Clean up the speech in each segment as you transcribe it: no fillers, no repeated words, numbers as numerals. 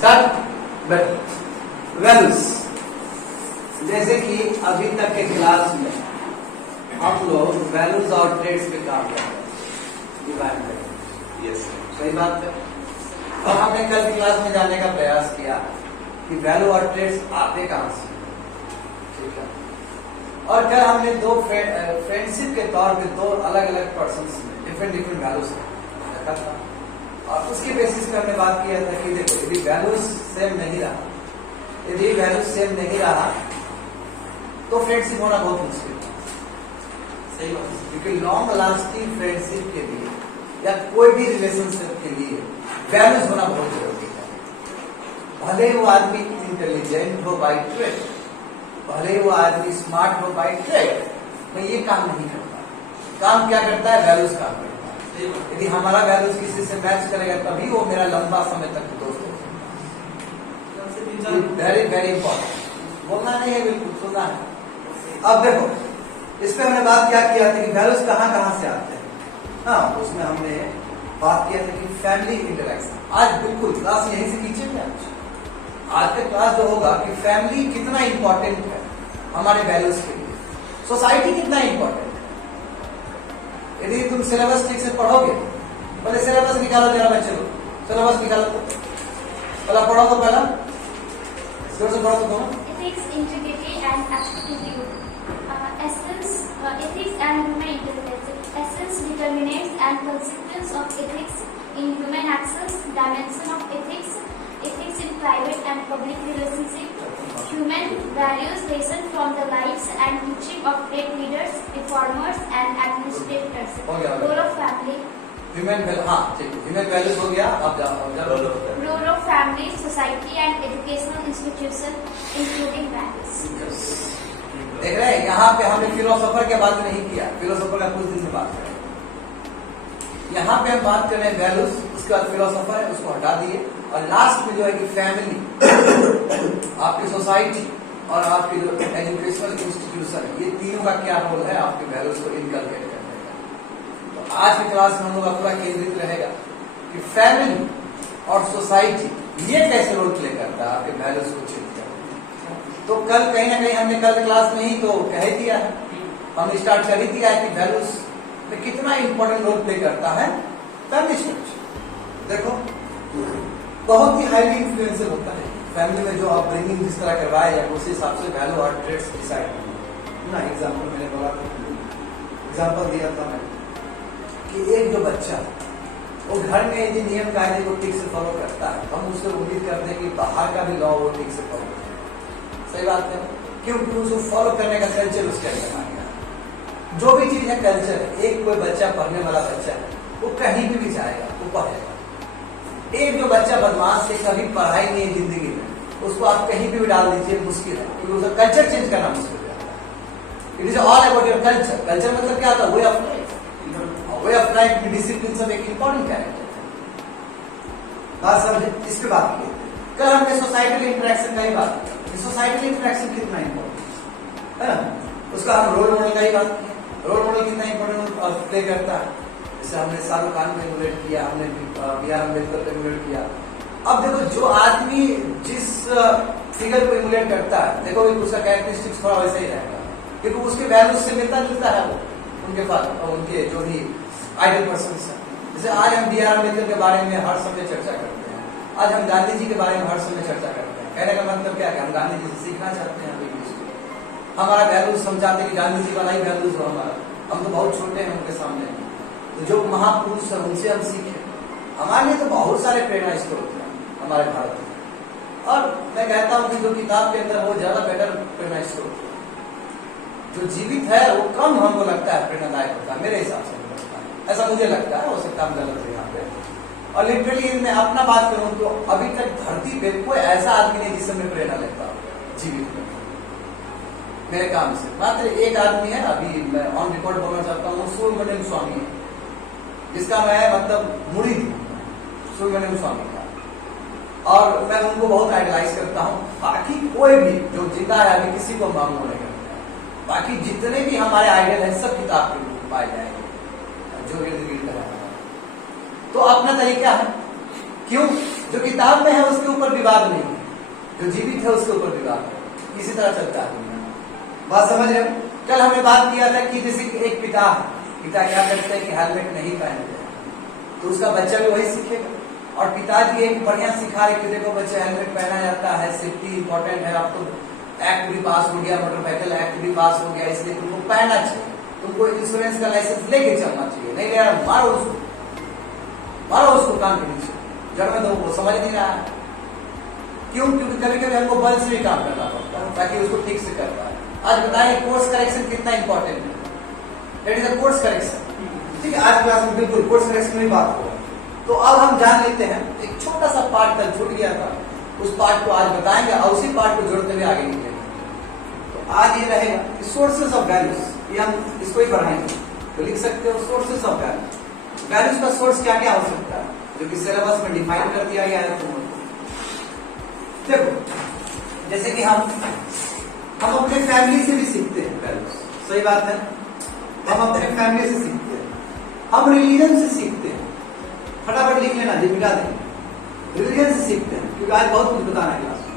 Start values. जैसे कि अभी तक के क्लास में हम लोग वैल्यूज और ट्रेड्स पे काम कर रहे हैं, डिवाइड करें। यस, सही बात है। और हमने कल की क्लास में जानने का प्रयास किया कि वैल्यू और ट्रेड्स आते कहां से, ठीक है। और कल हमने दो फ्रेंडशिप के तौर पे दो अलग अलग पर्सन्स में डिफरेंट वैल्यूज रखा था, और उसके बेसिस पे हमने बात किया था कि देखो यदि वैल्यूज सेम नहीं रहा, यदि वैल्यूज सेम नहीं रहा तो फ्रेंडशिप होना बहुत मुश्किल है। सही बात, क्योंकि लॉन्ग लास्टिंग फ्रेंडशिप के लिए या कोई भी रिलेशनशिप के लिए वैल्यूज होना बहुत जरूरी है। भले वो आदमी इंटेलिजेंट हो बाय ट्रेड, भले वो आदमी स्मार्ट हो बाय ट्रेड, मैं ये काम नहीं करता। काम क्या करता है? वैल्यूज काम करता है। यदि हमारा वैल्यूज किसी से मैच करेगा तभी वो मेरा लंबा समय तक दोस्त हो सकता है। वेरी वेरी इंपॉर्टेंट, बोलना नहीं है, बिल्कुल सुनना है। अब देखो, इस पे हमने बात क्या किया था कि वैल्यूज कहाँ कहाँ से आते हैं। हाँ, उसमें हमने बात किया था कि फैमिली इंटरेक्शन। आज बिल्कुल क्लास यहीं से खींचेंगे। आज का क्लास जो होगा कि फैमिली कितना इंपॉर्टेंट है हमारे वैल्यूज के लिए, सोसाइटी कितना इंपॉर्टेंट है। यदि तुम सिलेबस ठीक से पढ़ोगे, पहले सिलेबस निकालो जरा बच्चे लोग, सिलेबस निकालो तो पहला पढ़ो तो पहला जोर से पढ़ो तो दोनों। Ethics, integrity and aptitude. Ethics and human intelligence. Essence, determinants and consequence of ethics in human actions. Dimension of ethics. Ethics in private and public relationship. Human values lesson from the lives and teaching of great leaders, reformers and administrators. Role of family. Human value, हाँ ठीक है, human values हो गया। अब जाओ Role of family, society and educational institution including values. देख रहे हैं, यहाँ पे हमने फिलोसोफर के बात नहीं किया, फिलोसोफर का कुछ दिन से बात करें। यहाँ पे हम बात कर रहे हैं वैल्यूज, उसके बाद फिलोसोफर है उसको हटा दिए, और लास्ट में जो है कि फैमिली, आपकी सोसाइटी और आपकी जो एजुकेशनल इंस्टीट्यूशन, ये तीनों का क्या रोल है आपके वैल्यूज को इनकलकेट करने का। तो आज की क्लास में हम लोग पूरा केंद्रित रहेगा कि फैमिली और सोसाइटी ये कैसे रोल प्ले करता है आपके वैल्यूज को चेंज करने। तो कल कहीं ना कहीं हमने कल क्लास में ही तो कह ही दिया है, हमने स्टार्ट कर ही दिया है कि वैल्यूज में कितना इंपॉर्टेंट रोल प्ले करता है फैमिली स्ट्रक्चर। देखो, बहुत ही हाईली इन्फ्लुएंशियल होता है फैमिली में जो अपब्रिंगिंग जिस तरह करवाए जाए, उसी हिसाब से वैल्यू और ट्रेड्स डिसाइड करना। एग्जाम्पल मैंने बोला था, एग्जाम्पल दिया था मैंने कि एक जो बच्चा वो घर में यदि नियम कायदे को ठीक से फॉलो करता है, हम उससे उम्मीद करते हैं कि बाहर का भी लॉ वो ठीक से फॉलो करे। सही बात है, क्योंकि उसको फॉलो करने का कल्चर उसके अंदर आ गया। जो भी चीज है कल्चर है। एक कोई बच्चा पढ़ने वाला बच्चा है, वो कहीं भी जाएगा वो पढ़ेगा। एक जो बच्चा बदमाश है, कभी पढ़ाई नहीं है जिंदगी में, उसको आप कहीं भी डाल दीजिए, मुश्किल है, क्योंकि उसका कल्चर चेंज करना मुश्किल हो जाता है। It is all about your culture. Culture मतलब क्या होता है? Way of life. Way of life में डिसिप्लिन सब एक इंपॉर्टेंट कैरेक्टर है। बात समझे, इस पे बात की। कल हमने सोसाइटल इंटरेक्शन का ही बात की। सोसाइटल इंटरेक्शन कितना इंपॉर्टेंट है ना, उसका हम रोल मॉडल का ही बात की। रोल मॉडल कितना इंपॉर्टेंट प्ले करता है। जैसे हमने शाहरुख खान को इमुलेट किया, हमने B.R. अम्बेडकर को इमुलेट किया। अब देखो, जो आदमी जिस फिगर को इमुलेट करता है, देखो उसका कैरेक्टरिस्टिक्स थोड़ा वैसे ही रहेगा, क्योंकि उसके वैल्यूज से मिलता जुलता है वो उनके जो भी आइडियल पर्सन है। जैसे आज हम B.R. अम्बेडकर के बारे में हर समय चर्चा करते हैं, आज हम गांधी जी के बारे में हर समय चर्चा करते हैं। कहने का मतलब क्या है? हम गांधी जी से सीखना चाहते हैं। हमारा वैल्यूज हम चाहते हैं कि गांधी जी वाला ही वैल्यूज हो हमारा। हम तो बहुत छोटे हैं उनके सामने, तो जो महापुरुष है उनसे हम सीखें। हमारे लिए तो बहुत सारे प्रेरणा स्रोत हैं हमारे भारत में, और मैं कहता हूं कि जो किताब के अंदर वो ज्यादा बेटर प्रेरणा स्रोत है। जो जीवित है वो कम हमको लगता है प्रेरणादायक होता है, मेरे हिसाब से लगता है, ऐसा मुझे लगता है। हो सकता है गलत है यहाँ पे। और लिटरली मैं अपना बात करूं तो अभी तक धरती पे कोई ऐसा आदमी नहीं जिससे मैं प्रेरणा लेता हूं जीवित में मेरे काम से। मात्र एक आदमी है, अभी मैं ऑन रिकॉर्ड बोलना चाहता हूँ, सुब्रमण्यम स्वामी है, जिसका मैं मतलब मुरीद हूँ सुब्रमण्यम स्वामी का, और मैं उनको बहुत आइडलाइज करता हूँ। बाकी कोई भी जो जिंदा है अभी किसी को मांगो नहीं करता है। बाकी जितने भी हमारे आइडल हैं सब किताब के रूप पाए जाएंगे जो इर्द गिर्द है। तो अपना तरीका है, क्यों? जो किताब में है उसके ऊपर विवाद नहीं है, जो जीवित है उसके ऊपर विवाद है। इसी तरह चलता है दुनिया में। बात समझ रहे हो? कल हमने बात किया था कि जैसे कि एक पिता क्या करते हैं कि हेलमेट नहीं पहनते हैं, तो उसका बच्चा भी वही सीखेगा। और पिताजी एक बढ़िया सिखा रहे कि देखो बच्चे हेलमेट पहना जाता है, सेफ्टी इंपॉर्टेंट है, अब तो एक्ट भी पास हो गया, मोटर व्हीकल एक्ट भी पास हो गया, इसलिए तुमको पहनना चाहिए, तुमको इंश्योरेंस का लाइसेंस लेके चलना चाहिए, नहीं ले रहा मारो उसको कान के नीचे जड़ में, तो वो समझ नहीं रहा है। क्यों? क्योंकि कभी कभी हमको बल से भी काम करना पड़ता है ताकि उसको ठीक से कर पाए। आज बताइए कोर्स करेक्शन कितना इंपॉर्टेंट है, that is a course correction. ठीक है, आज क्लास में बिल्कुल कोर्स करेक्शन में बात हो। तो अब हम जान लेते हैं, एक छोटा सा पार्ट कल छूट गया था, उस पार्ट को आज बताएंगे और उसी पार्ट को जोड़ते हुए आगे निकलेंगे। तो आज ये रहेगा सोर्सेज ऑफ वैल्यूज, ये हम इसको ही बढ़ाएंगे। तो लिख सकते हो सोर्सेज ऑफ वैल्यूज। वैल्यूज का सोर्स क्या क्या हो सकता है, जो कि सिलेबस में डिफाइन कर दिया गया है। देखो जैसे कि हम अपने फैमिली से भी सीखते हैं वैल्यूज, सही बात है, हम अपने फैमिली से सीखते हैं, हम रिलीजन से सीखते हैं। फटाफट लिख लेना जी, मिटा देंगे। रिलीजन से सीखते हैं क्योंकि आज बहुत कुछ बताना है क्लास में।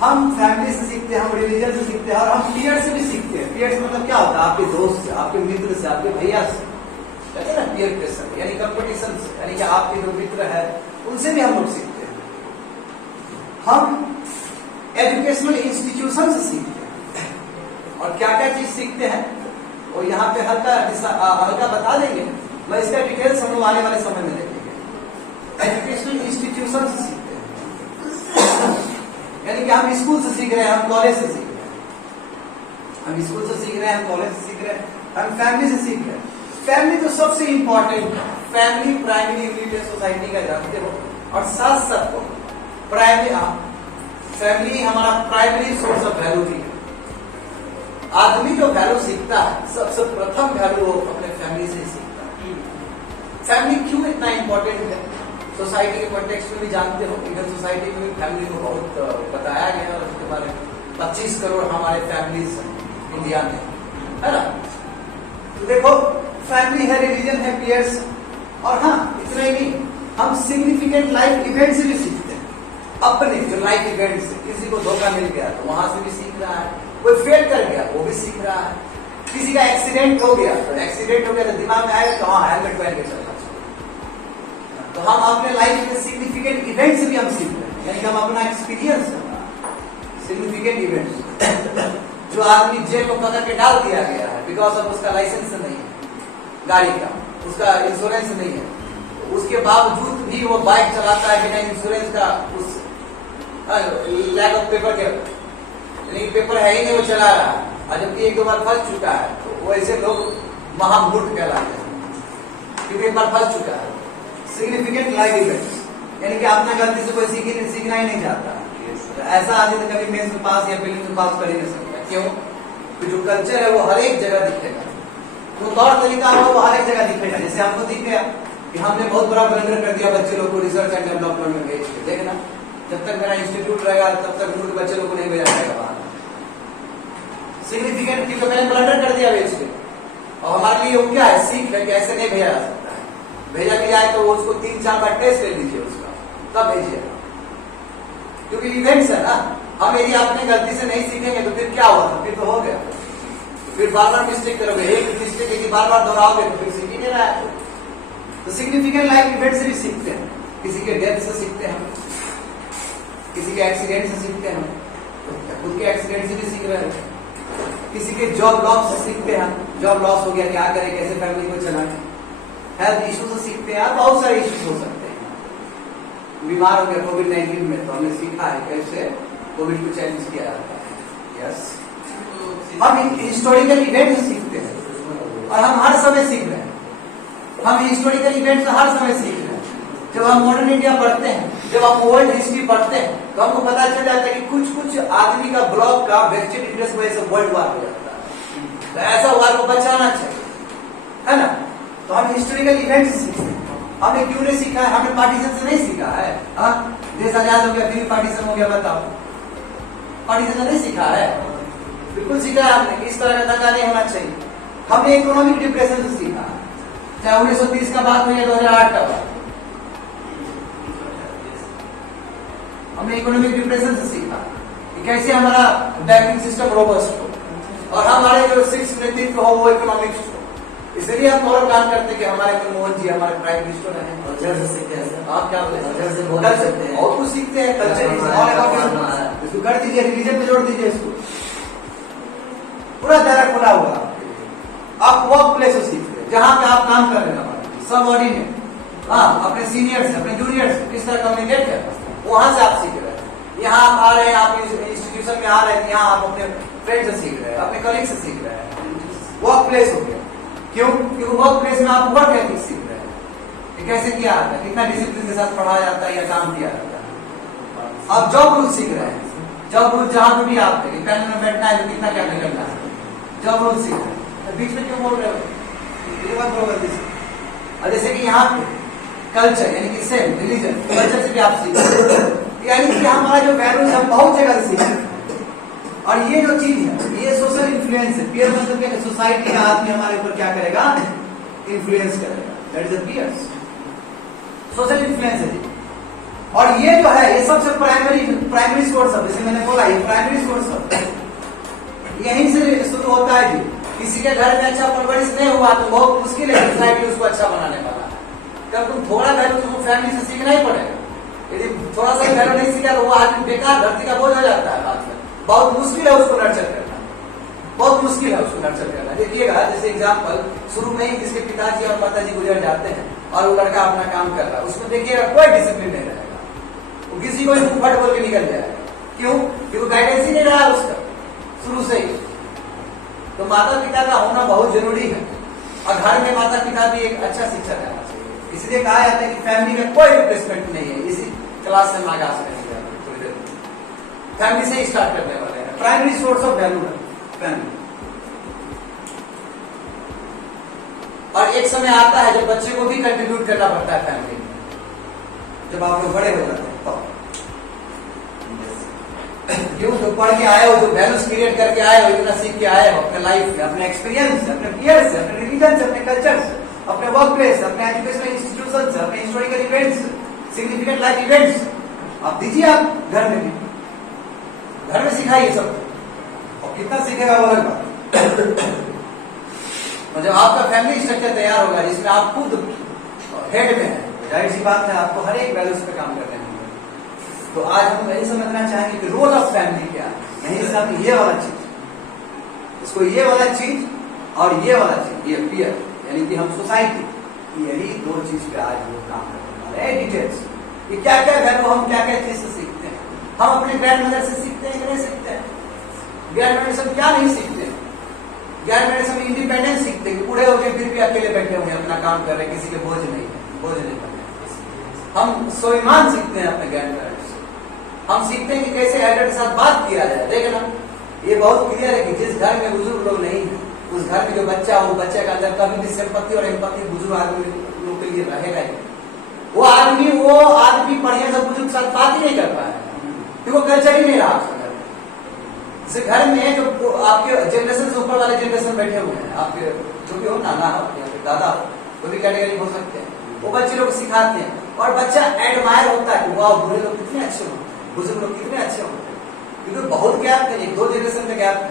हम फैमिली से सीखते हैं, हम रिलीजन से सीखते हैं, और हम पीयर से भी सीखते हैं। पीयर मतलब क्या होता है? आपके दोस्त से, आपके मित्र से, आपके भैया से, कहते हैं ना पीयर प्रेशर, यानी कंपटीशन से, यानी कि आपके जो मित्र है उनसे भी हम लोग सीखते हैं। हम एजुकेशनल इंस्टीट्यूशन से सीखते हैं, और क्या क्या चीज सीखते हैं और यहाँ पे हल्का बता देंगे, मैं इसका डिटेल्स हम लोग आने वाले समय में देखेंगे। एजुकेशनल इंस्टीट्यूशन से सीखते हैं, यानी कि हम स्कूल से सीख रहे हैं, हम कॉलेज से सीख रहे हैं, हम स्कूल से सीख रहे हैं, हम कॉलेज से सीख रहे हैं, हम फैमिली से सीख रहे हैं। फैमिली तो सबसे इंपॉर्टेंट है, फैमिली प्राइमरी यूनिट है सोसाइटी का, जानते हो। और साथ साथ फैमिली हमारा प्राइमरी सोर्स ऑफ वैल्यू भी है। आदमी जो वैल्यू सीखता है, सबसे प्रथम वैल्यू वो अपने फैमिली से सीखता है। फैमिली क्यों इतना इंपॉर्टेंट है? सोसाइटी के कॉन्टेक्स्ट में भी जानते हो, इंडियन सोसाइटी में भी फैमिली को बहुत बताया गया है, और उसके बारे में 25 करोड़ हमारे फैमिलीज इंडिया में, है ना। तो देखो फैमिली है, रिलीजन है, पीयर्स, और हाँ इतना ही नहीं, हम सिग्निफिकेंट लाइफ इवेंट से भी सीखते हैं। अपने जो लाइफ इवेंट से, किसी को धोखा मिल गया तो वहां से भी सीख रहा है, कोई फेल कर गया वो भी सीख रहा है, किसी का एक्सीडेंट हो गया तो दिमाग में आएगा तो हाँ हेलमेट पहन के चलना चाहिए। तो हम अपने लाइफ में सिग्निफिकेंट इवेंट से भी हम सीख रहे हैं, यानी कि हम अपना एक्सपीरियंस सिग्निफिकेंट इवेंट। जो आदमी जेल में पकड़ के डाल दिया गया है बिकॉज ऑफ उसका लाइसेंस नहीं है गाड़ी का, उसका इंश्योरेंस नहीं है, उसके बावजूद भी वो बाइक चलाता है बिना इंश्योरेंस का, उस लैक ऑफ पेपर के, यानी पेपर है ही नहीं, वो चला रहा है, और जबकि एक दो बार फंस चुका है। तो वो ऐसे लोग महामूर्ख कहलाते हैं, क्योंकि एक बार फंस चुका है। सिग्निफिकेंट लाइफ इवेंट्स, यानी कि अपना गलती से कोई सीखना ही नहीं चाहता। ऐसा आदमी तो कभी मेंस में पास या प्रीलिम्स में पास कर ही नहीं सकता। क्यों? तो जो कल्चर है वो हर एक जगह दिखेगा, वो तौर तरीका है वो हर एक जगह दिखेगा। जैसे हमको दिख गया कि हमने बहुत बड़ा ब्लंडर कर दिया बच्चे लोग को रिसर्च एंड डेवलपमेंट में भेज के, देखना जब तक मेरा इंस्टीट्यूट रहेगा तब तक मूर्ख बच्चे लोग को नहीं भेजा जाएगा बाहर। सिग्निफिकेंट की तो मैंने ब्लंडर कर दिया भेज के, और हमारे लिए वो क्या है, सीख है कि ऐसे नहीं भेजा जा सकता है। भेजा भी जाए तो वो उसको 3-4 बार टेस्ट ले लीजिए उसका, तब भेजिएगा, क्योंकि इवेंट्स है ना। हम यदि अपने गलती से नहीं सीखेंगे तो फिर क्या होगा, फिर तो हो गया, फिर बार बार मिस्टेक करोगे, एक मिस्टेक यदि बार बार दोहराओगे तो फिर सीख ही नहीं रहा है। तो सिग्निफिकेंट लाइफ इवेंट से भी सीखते हैं, किसी के डेथ से सीखते हैं, किसी के एक्सीडेंट से सीखते हैं, खुद के एक्सीडेंट से भी सीख रहे हैं, किसी के जॉब लॉस से सीखते हैं, जॉब लॉस हो गया क्या करें, कैसे फैमिली को चलाएं, हेल्थ इश्यू से सीखते हैं, बहुत सारे इश्यूज हो सकते हैं। बीमार हो गया कोविड-19 में, तो हमने सीखा है कैसे कोविड को चैलेंज किया जाता है। यस, हम हिस्टोरिकल इवेंट सीखते हैं, और हम हर समय सीख रहे हैं। हम हिस्टोरिकल इवेंट हर समय सीख रहे हैं। जब हम मॉडर्न इंडिया पढ़ते हैं, जब हम वर्ल्ड हिस्ट्री पढ़ते हैं, तो हमको पता चल जाता है कि कुछ आदमी का ब्लॉक का वेस्टेड इंटरेस्ट वजह से वर्ल्ड वार हो जाता है। तो ऐसा वार को बचाना चाहिए, है ना। तो हम हिस्टोरिकल इवेंट सीखते हैं। हमने क्यों नहीं सीखा है? हमने पार्टीशन से नहीं सीखा है। देश आजाद हो गया फिर पार्टीशन हो गया, बताओ, पार्टीशन नहीं सीखा है? बिल्कुल सीखा है हमने, इस तरह का दंगा नहीं होना चाहिए। हमने इकोनॉमिक डिप्रेशन से सीखा, चाहे 1930 का बात हो या 2008 का बात, हमने इकोनॉमिक डिप्रेशन से सीखा कि कैसे हमारा बैंकिंग सिस्टम रोबस्ट हो और हमारे जो शीर्ष नेतृत्व हो वो इकोनॉमिक्स हो। इसलिए हम और काम करते हैं कि हमारे मनमोहन जी हमारे प्राइम मिनिस्टर हैं। कल्चर से सीखते हैं सर। आप क्या बोलते हैं? कल्चर से बहुत सीखते हैं। और कुछ सीखते हैं कल्चर। इसको कर दीजिए, रिलीजन पे जोड़ दीजिए इसको, पूरा दायरा खुला हुआ। आप वर्क प्लेस से सीखते हैं जहां पे आप काम कर रहे हैं, सब ऑर्डिनेट, हाँ, अपने सीनियर से अपने जूनियर से किस तरह कम्युनिकेट करते, वहां से आप सीख रहे हैं। यहाँ आप आ रहे हैं, आप इंस्टीट्यूशन में आ रहे हैं, यहाँ आप अपने फ्रेंड से सीख रहे हैं, अपने कलीग से सीख रहे हैं। वर्क प्लेस हो गया। क्यों? क्योंकि वर्क प्लेस में आप वर्क एथिक्स सीख रहे हैं कि कैसे किया जाता है, कितना डिसिप्लिन के साथ पढ़ाया जाता है या काम किया जाता है। आप जॉब रूल सीख रहे हैं, जॉब रूल जहां पे भी आप थे, पैनल में बैठना है तो कितना क्या निकलना है, जॉब रूल सीख रहे हैं। बीच में क्यों बोल रहे हो? ये बात बोल रहे थे। और जैसे कि यहाँ पे कल्चर यानी कि सेम रिलीजन कल्चर से भी आप सीख रहे हैं, यानी कि हमारा जो वैल्यूज हम बहुत जगह से सीख। और ये जो चीज है ये सोशल इन्फ्लुएंस है। पीयर मतलब क्या? सोसाइटी का आदमी हमारे ऊपर क्या करेगा? इन्फ्लुएंस करेगा। That is the peers, social influence है जी। और ये जो है ये सबसे प्राइमरी सोर्स है। जैसे मैंने बोला ये प्राइमरी सोर्स है, यहीं से शुरू होता है जी। किसी के घर में अच्छा परवरिश नहीं हुआ तो बहुत मुश्किल है सोसाइटी उसको अच्छा बनाने वाला। जब तुम थोड़ा वैल्यू तुमको फैमिली से सीखना ही पड़ेगा। यदि थोड़ा सा वैल्यू नहीं सीखा तो वो आदमी बेकार धरती का बोझ हो जाता है बाद में। बहुत मुश्किल है उसको नर्चर करना, बहुत मुश्किल है उसको नर्चर करना। देखिएगा जैसे एग्जाम्पल, शुरू में ही जिसके पिताजी और माताजी गुजर जाते हैं और वो लड़का अपना काम कर रहा है, उसमें देखिएगा कोई डिसिप्लिन नहीं रहेगा, वो किसी को फट बोल के निकल जाएगा। क्यों? क्योंकि गाइडेंस ही नहीं रहा उसका शुरू से ही। तो माता पिता का होना बहुत जरूरी है और घर में माता पिता भी एक अच्छा शिक्षक रहना चाहिए। इसलिए कहा जाता है कि फैमिली में कोई रिप्लेसमेंट नहीं है। इसी क्लास से हम आगाज करेंगे, फैमिली से ही स्टार्ट करने वाले हैं। प्राइमरी सोर्स ऑफ वैल्यू है फैमिली। और एक समय आता है जब बच्चे को भी कंट्रीब्यूट करना पड़ता है फैमिली में, जब आप लोग बड़े हो जाते हैं तो। क्यों? जो पढ़ के आए हो, जो वैल्यूज क्रिएट करके आए हो, इतना सीख के आए हो अपने लाइफ में, अपने एक्सपीरियंस से, अपने पीयर से, अपने रिलीजन से, अपने कल्चर से, अपने वर्क प्लेस, अपने एजुकेशनल इंस्टीट्यूशन से, अपने historical events, significant life events आप दीजिए। आप घर में भी, घर में सिखाइए सब। और कितना सीखेगा वो अलग बात। और जब आपका फैमिली स्ट्रक्चर तैयार होगा जिसमें आप खुद हेड में है, जाहिर सी बात है आपको हर एक वैल्यूज पे काम करने होंगे। तो आज हम यही समझना चाहेंगे कि रोल ऑफ फैमिली क्या है। यही से हम ये वाला चीज, इसको ये वाला चीज और ये वाला चीज, ये पीयर यानी कि हम सोसाइटी, यही दो चीज पे आज वो काम करने वाले हैं। डिटेल्स ये क्या क्या वैल्यू हम क्या क्या चीज से सीखते हैं। हम अपने ग्रैंड मदर से सीखते हैं कि नहीं सीखते हैं? ग्रैंड मदर से क्या नहीं सीखते हैं? ग्रैंड मदर से इंडिपेंडेंस सीखते हैं, बूढ़े होकर फिर भी अकेले बैठे हुए अपना काम कर रहे हैं, किसी के बोझ नहीं है, बोझ नहीं बने। हम स्वाभिमान सीखते हैं अपने ग्रैंड मदर से। हम सीखते हैं कि कैसे एल्डर के साथ बात किया जाए। देखना ये बहुत क्लियर है कि जिस घर में बुजुर्ग लोग नहीं है उस घर में जो बच्चा हो, बच्चे के अंदर कभी भी सिंपैथी और एम्पैथी बुजुर्ग आदमी लोग के लिए रहेगा ही। वो आदमी बढ़िया से बुजुर्ग के साथ बात ही नहीं कर पाया क्योंकि वो कल्चर ही नहीं रहा आपके घर में। जैसे घर में जो आपके जनरेशन से ऊपर वाले जनरेशन बैठे हुए हैं, आपके जो भी हो, नाना हो या फिर दादा हो, वो भी कैटेगरी हो सकते हैं, वो बच्चे लोग सिखाते हैं और बच्चा एडमायर होता है कि वाह बूढ़े लोग कितने अच्छे होते हैं, बुजुर्ग लोग कितने अच्छे होते हैं। क्योंकि बहुत गैप है, एक दो जनरेशन का गैप है।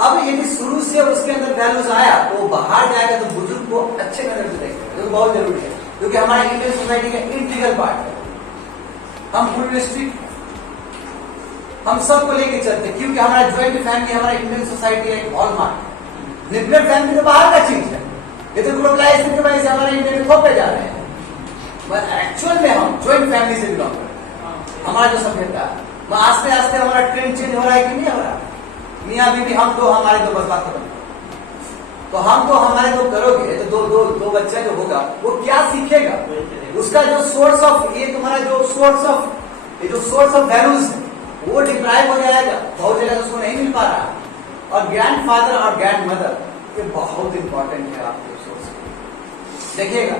अब यदि शुरू से उसके अंदर वैल्यूज आया तो वो बाहर जाएगा तो बुजुर्ग को अच्छे नजर से देखेगा, जो बहुत जरूरी है क्योंकि हमारे इंडियन सोसाइटी का इंटीग्रल पार्ट है। हम प्लुरलिस्टिक, हम सबको लेके चलते हैं क्योंकि हमारा ज्वाइंट फैमिली हमारा इंडियन सोसाइटी का एक हॉलमार्क है। न्यूक्लियर फैमिली तो बाहर का चीज है, ये तो ग्लोबलाइजेशन की वजह से हमारे इंडिया में थोपे जा रहे हैं। एक्चुअल में हम ज्वाइंट फैमिली से बिलोंग करते हैं। हमारा जो सभ्यता है आस्ते आस्ते हमारा ट्रेंड चेंज हो रहा है कि नहीं हो रहा? मियाँ बीवी हम दो, हमारे दो, बस बात खत्म। तो हम दो हमारे दो करोगे तो दो बच्चा जो होगा वो क्या सीखेगा? उसका जो सोर्स ऑफ ये तुम्हारा जो सोर्स ऑफ वैल्यूज है वो डिप्राइव हो जाएगा, बहुत जगह उसको नहीं मिल पा रहा। और ग्रैंड फादर और ग्रैंड मदर ये बहुत इंपॉर्टेंट है आपके सोर्स। देखिएगा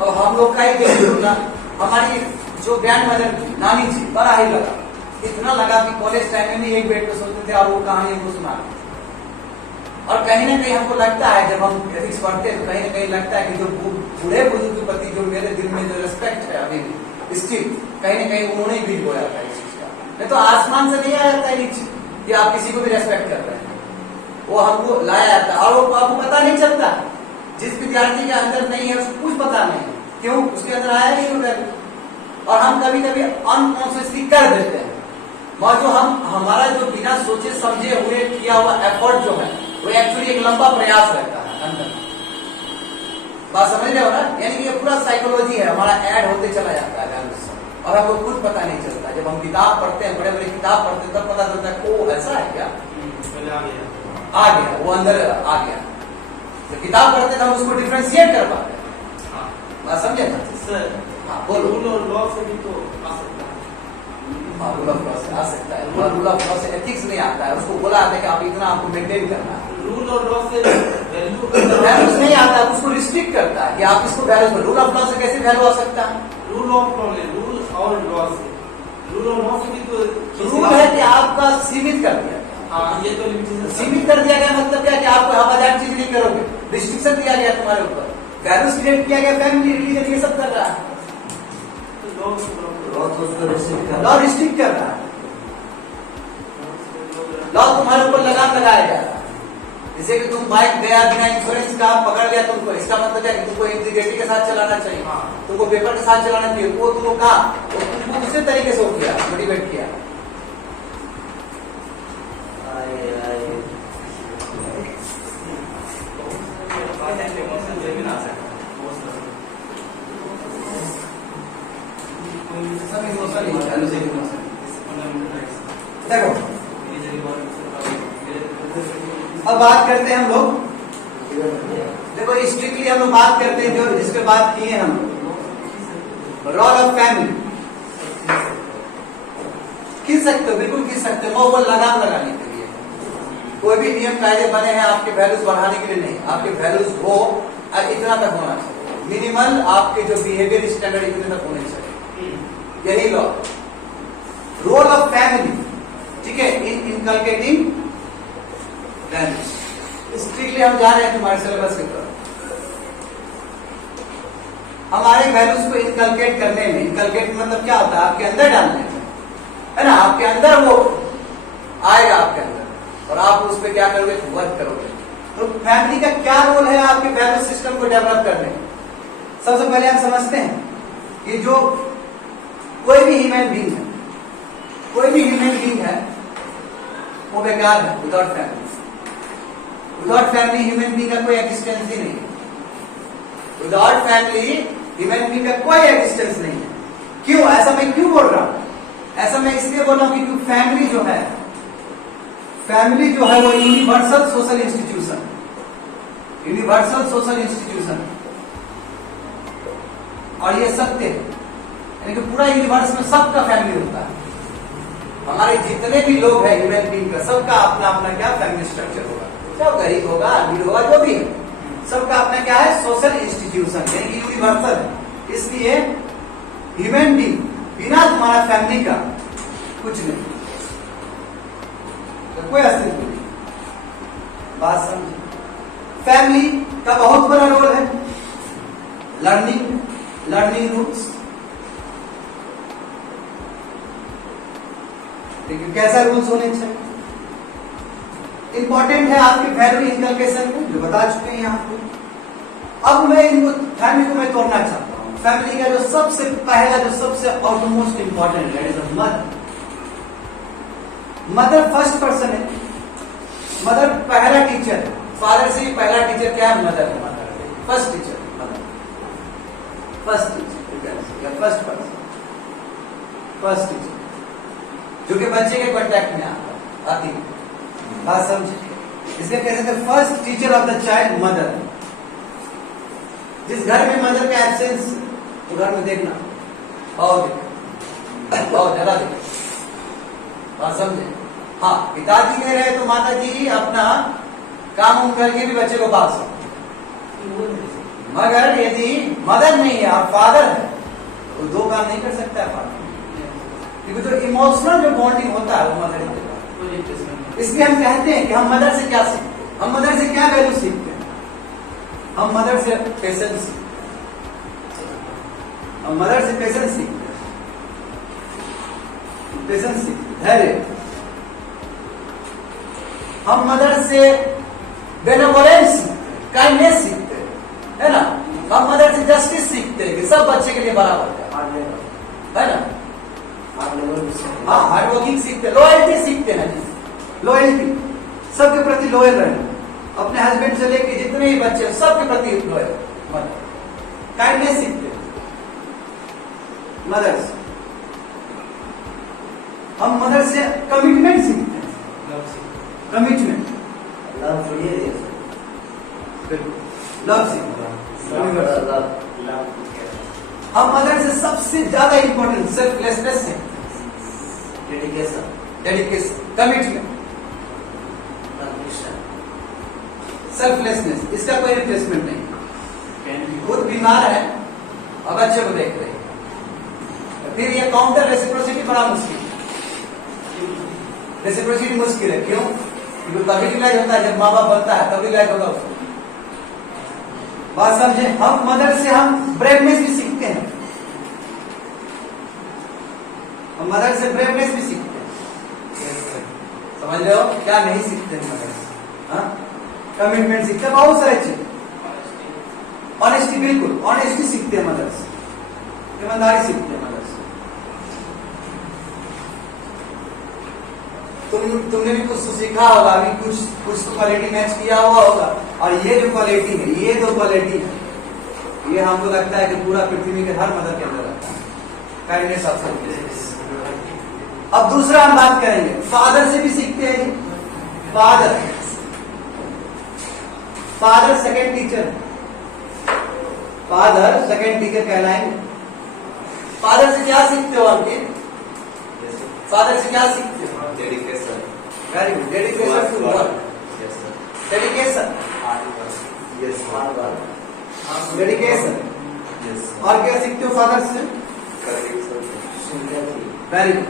अब हम लोग का ही देखिए ना, हमारी जो ग्रैंड मदर नानी जी, बड़ा ही लगा, इतना लगा कि कॉलेज टाइम में भी एक बेड पे सोते थे और वो कहानी को सुना। और कहीं ना कहीं हमको लगता है जब हम एथिक्स पढ़ते हैं तो कहीं ना कहीं लगता है कि जो बूढ़े बुजुर्ग के प्रति जो मेरे दिल में जो रिस्पेक्ट है अभी भी स्टिल कहीं ना कहीं उन्होंने भी बोया था इस चीज का। नहीं तो आसमान से नहीं आ जाता है नीचे कि आप किसी को भी रेस्पेक्ट कर रहे हैं, वो हमको लाया जाता है और वो आपको पता नहीं चलता। जिस विद्यार्थी के अंदर नहीं है उसको कुछ पता नहीं, क्यों? उसके अंदर आया नहीं होता। और हम कभी कभी अनकॉन्शियसली कर देते हैं, और जो हमारा जो बिना सोचे समझे हुए किया हुआ एफर्ट जो है वो एक्चुअली एक लंबा प्रयास रहता है अंदर। बात समझ रहे हो ना? यानी कि ये पूरा साइकोलॉजी है, हमारा ऐड होते चला जाता है और हमको कुछ पता नहीं चलता। जब हम किताब पढ़ते हैं, बड़े बड़े किताब पढ़ते हैं, तब पता चलता है ओ ऐसा है क्या, आ गया वो अंदर आ गया। तो किताब पढ़ते तो हम उसको डिफरेंशिएट कर पाते हैं। बात समझे ना सर? हाँ बोलो। रूल और लॉ से भी तो आ सकता है। हाँ, रूल ऑफ लॉ से आ सकता है, रूल ऑफ लॉ से एथिक्स नहीं आता है। उसको बोला जाता है कि आप इतना आपको मेंटेन करना है। रूल और लॉ से वैल्यूज नहीं आता है, उसको रिस्ट्रिक्ट करता है कि आप इसको वैल्यू। रूल ऑफ लॉ से कैसे वैल्यू आ सकता है? रूल ऑफ लॉ ने रूल और लॉ से, रूल और लॉ से भी तो रूल है कि आपका सीमित कर दिया। हाँ, ये तो लिमिटेशन सीमित कर दिया गया मतलब क्या कि आपको हवादार चीज नहीं करोगे, रिस्ट्रिक्शन दिया गया तुम्हारे ऊपर, वैल्यूज क्रिएट किया गया, फैमिली रिलीजन ये सब कर रहा है। लॉ तो उसको रिस्ट्रिक्ट कर लॉ रिस्ट्रिक्ट कर रहा है, लॉ तुम्हारे ऊपर लगाम लगाया जा रहा है। जैसे कि तुम बाइक गया बिना इंश्योरेंस का पकड़ लिया तुमको, इसका मतलब है कि तुमको इंटीग्रिटी के साथ चलाना चाहिए, तुमको पेपर के साथ चलाना चाहिए। वो तुमको कहा, वो तुमको उसी तरीके से वो किया, मोटिवेट किया। सब इमोशनल इमोशन। देखो अब बात करते हैं हम लोग, देखो स्ट्रिक्टली हम लोग बात करते हैं जो जिस पे बात किए हम रोल ऑफ फैमिली। खींच सकते हो, बिल्कुल खींच सकते हो, वो लगाम लगाने के लिए। कोई भी नियम कायदे बने हैं आपके वैल्यूज बढ़ाने के लिए नहीं, आपके वैल्यूज हो इतना तक होना चाहिए, मिनिमल आपके जो बिहेवियर स्टैंडर्ड इतने तक होने चाहिए, यही लॉ। रोल ऑफ फैमिली, ठीक है, इन इनकलकेटिंग वैल्यूज। स्ट्रिक्टली हम जा रहे हैं तुम्हारे सिलेबस की तरफ। हमारे वैल्यूज को इनकलकेट करने में, इनकलकेट मतलब क्या होता है? आपके अंदर डालने में, है ना? आपके अंदर वो आएगा आपके अंदर और आप उस पर क्या करोगे? वर्क करोगे। तो फैमिली का क्या रोल है आपके वैल्यू सिस्टम को डेवलप करने में? सबसे पहले हम समझते हैं कि जो कोई भी ह्यूमन बीइंग है, कोई भी ह्यूमन बीइंग है वो बेकार है without family. Without family human being का कोई एक्जिस्टेंस ही नहीं है। विदाउट फैमिली ह्यूमन बीइंग का कोई एक्जिस्टेंस नहीं है। क्यों? ऐसा मैं क्यों बोल रहा हूं? ऐसा मैं इसलिए बोल रहा हूं क्योंकि फैमिली जो है वो universal social institution, universal social institution, और ये सत्य है, यानी कि पूरा यूनिवर्स में सबका फैमिली होता है। हमारे जितने भी लोग हैं ह्यूमन बीइंग का, सबका अपना अपना क्या फैमिली स्ट्रक्चर होगा, चाहे गरीब होगा, अमीर होगा, जो भी है, सबका अपना क्या है? सोशल इंस्टीट्यूशन, यानी कि यूनिवर्सल है। इसलिए ह्यूमन बीइंग बिना तुम्हारा फैमिली का कुछ नहीं, तो कोई अस्तित्व नहीं। बात समझे? फैमिली का बहुत बड़ा रोल है लर्निंग रूल्स। कैसा रूल्स होने चाहिए? इंपॉर्टेंट है आपके वैल्यू इनकलकेशन में, जो बता चुके हैं यहाँ पे। अब मैं इनको फैमिली को मैं तोड़ना चाहता हूँ। फैमिली का जो सबसे पहला, जो सबसे ऑलमोस्ट इंपॉर्टेंट है, मदर। मदर फर्स्ट पर्सन है, मदर पहला टीचर। फादर से भी पहला टीचर क्या है? मदर है। First teacher mother, first teacher या फर्स्ट पर्सन, फर्स्ट टीचर जो कि बच्चे के कांटेक्ट में आती है। बात समझे? इसलिए कहते थे first teacher of the child mother. जिस घर में मदर का एब्सेंस, तो घर में देखना बहुत ज्यादा देखना। बात समझे? हाँ, पिताजी नहीं रहे तो माता जी अपना काम करके भी बच्चे को पाल सकते, मगर यदि मदर नहीं है और फादर है तो दो काम नहीं कर सकता है फादर, क्योंकि जो इमोशनल जो बॉन्डिंग होता है वो मदर के पास। इसलिए हम कहते हैं कि हम मदर से क्या सीखते हैं? हम मदर से क्या वैल्यू सीखते हैं? हम मदर से पेशेंस सीखते हैं। हम मदर से पेशेंस सीखते हैं, पेशेंस सीखते हैं, धैर्य। हम मदर से बेनेवोलेंस सीखते हैं, काइंडनेस सीखते हैं, है ना। हम मदर से जस्टिस सीखते हैं कि सब बच्चे के लिए बराबर है ना। हाँ, हार्ड वर्किंग सीखते हैं, लॉयल्टी सीखते हैं जी, लॉयल्टी, सबके प्रति लॉयल रहना, अपने हस्बैंड से लेके जितने भी बच्चे हैं सबके प्रति लॉयल। काइंडनेस सीखते हैं मदर से। हम मदर से कमिटमेंट सीखते हैं, कमिटमेंट, लव छोड़िए, लव सीखते हैं। हम मदर से सबसे ज्यादा इंपॉर्टेंट सेल्फलेसनेस है, डेडिकेशन, डेडिकेशन, कमिटमेंट, सेल्फलेसनेस, इसका कोई रिप्लेसमेंट नहीं। खुद बीमार है और बच्चे को देख रहे हैं, फिर ये काउंटर रेसिप्रोसिटी बड़ा मुश्किल है। रेसिप्रोसिटी मुश्किल है, क्यों? क्योंकि तभी इलाज होता है जब माँ बाप बनता है, तभी इलाज होगा उसको। बात समझे? हम मदर से हम ब्रेवनेस भी सीखते हैं, हम मदर से ब्रेवनेस भी सीखते हैं। समझ रहे हो? क्या नहीं सीखते हैं मदर से? हाँ, कमिटमेंट सीखते हैं, बहुत सारे चीज। ऑनेस्टी, बिल्कुल ऑनेस्टी सीखते हैं मदर से, ईमानदारी सीखते हैं मदर से। तुमने भी कुछ सीखा होगा, अभी कुछ तो क्वालिटी मैच किया हुआ होगा। और ये जो क्वालिटी है, ये दो क्वालिटी है, ये हमको लगता है कि पूरा पृथ्वी के हर मदर के अंदर रहता है, काइंडनेस ऑफ सर्विस। अब दूसरा हम बात करेंगे, फादर से भी सीखते हैं। Father, father second teacher, father second teacher कहलाएंगे। फादर से क्या सीखते हो अंकित? फादर से क्या सीखते हो? Dedication, very good, dedication to work, dedication, hard work, dedication. और क्या सीखते हो फादर से? वेरी गुड,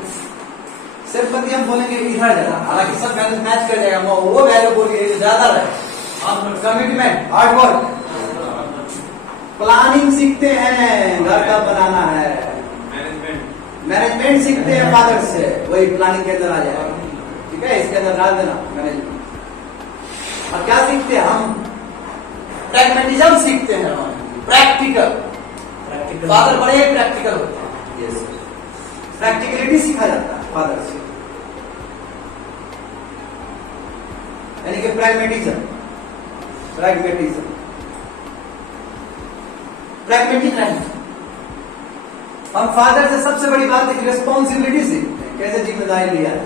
सिंपैथी हम बोलेंगे इधर ज्यादा, हालांकि सब वैल्यू मैच कर जाएगा, वो वैल्यू बोलिए जो ज्यादा रहे। कमिटमेंट, हार्ड वर्क, प्लानिंग सीखते हैं, घर का बनाना है, मैनेजमेंट सीखते हैं फादर से, वही प्लानिंग के अंदर आ जाएगा। ठीक है, इसके अंदर डाल देना मैनेजमेंट। और क्या सीखते हैं हम? प्रैग्मेटिज्म सीखते हैं, प्रैक्टिकल। फादर बड़े प्रैक्टिकल होते हैं, प्रैक्टिकलिटी सीखा जाता है फादर से, यानी कि प्रैग्मेटिज्म, प्रैग्मेटिज्म, प्रैग्मेटिक रहना। हम फादर से सबसे बड़ी बात है रिस्पॉन्सिबिलिटी सीखते हैं, कैसे जिम्मेदारी लिया है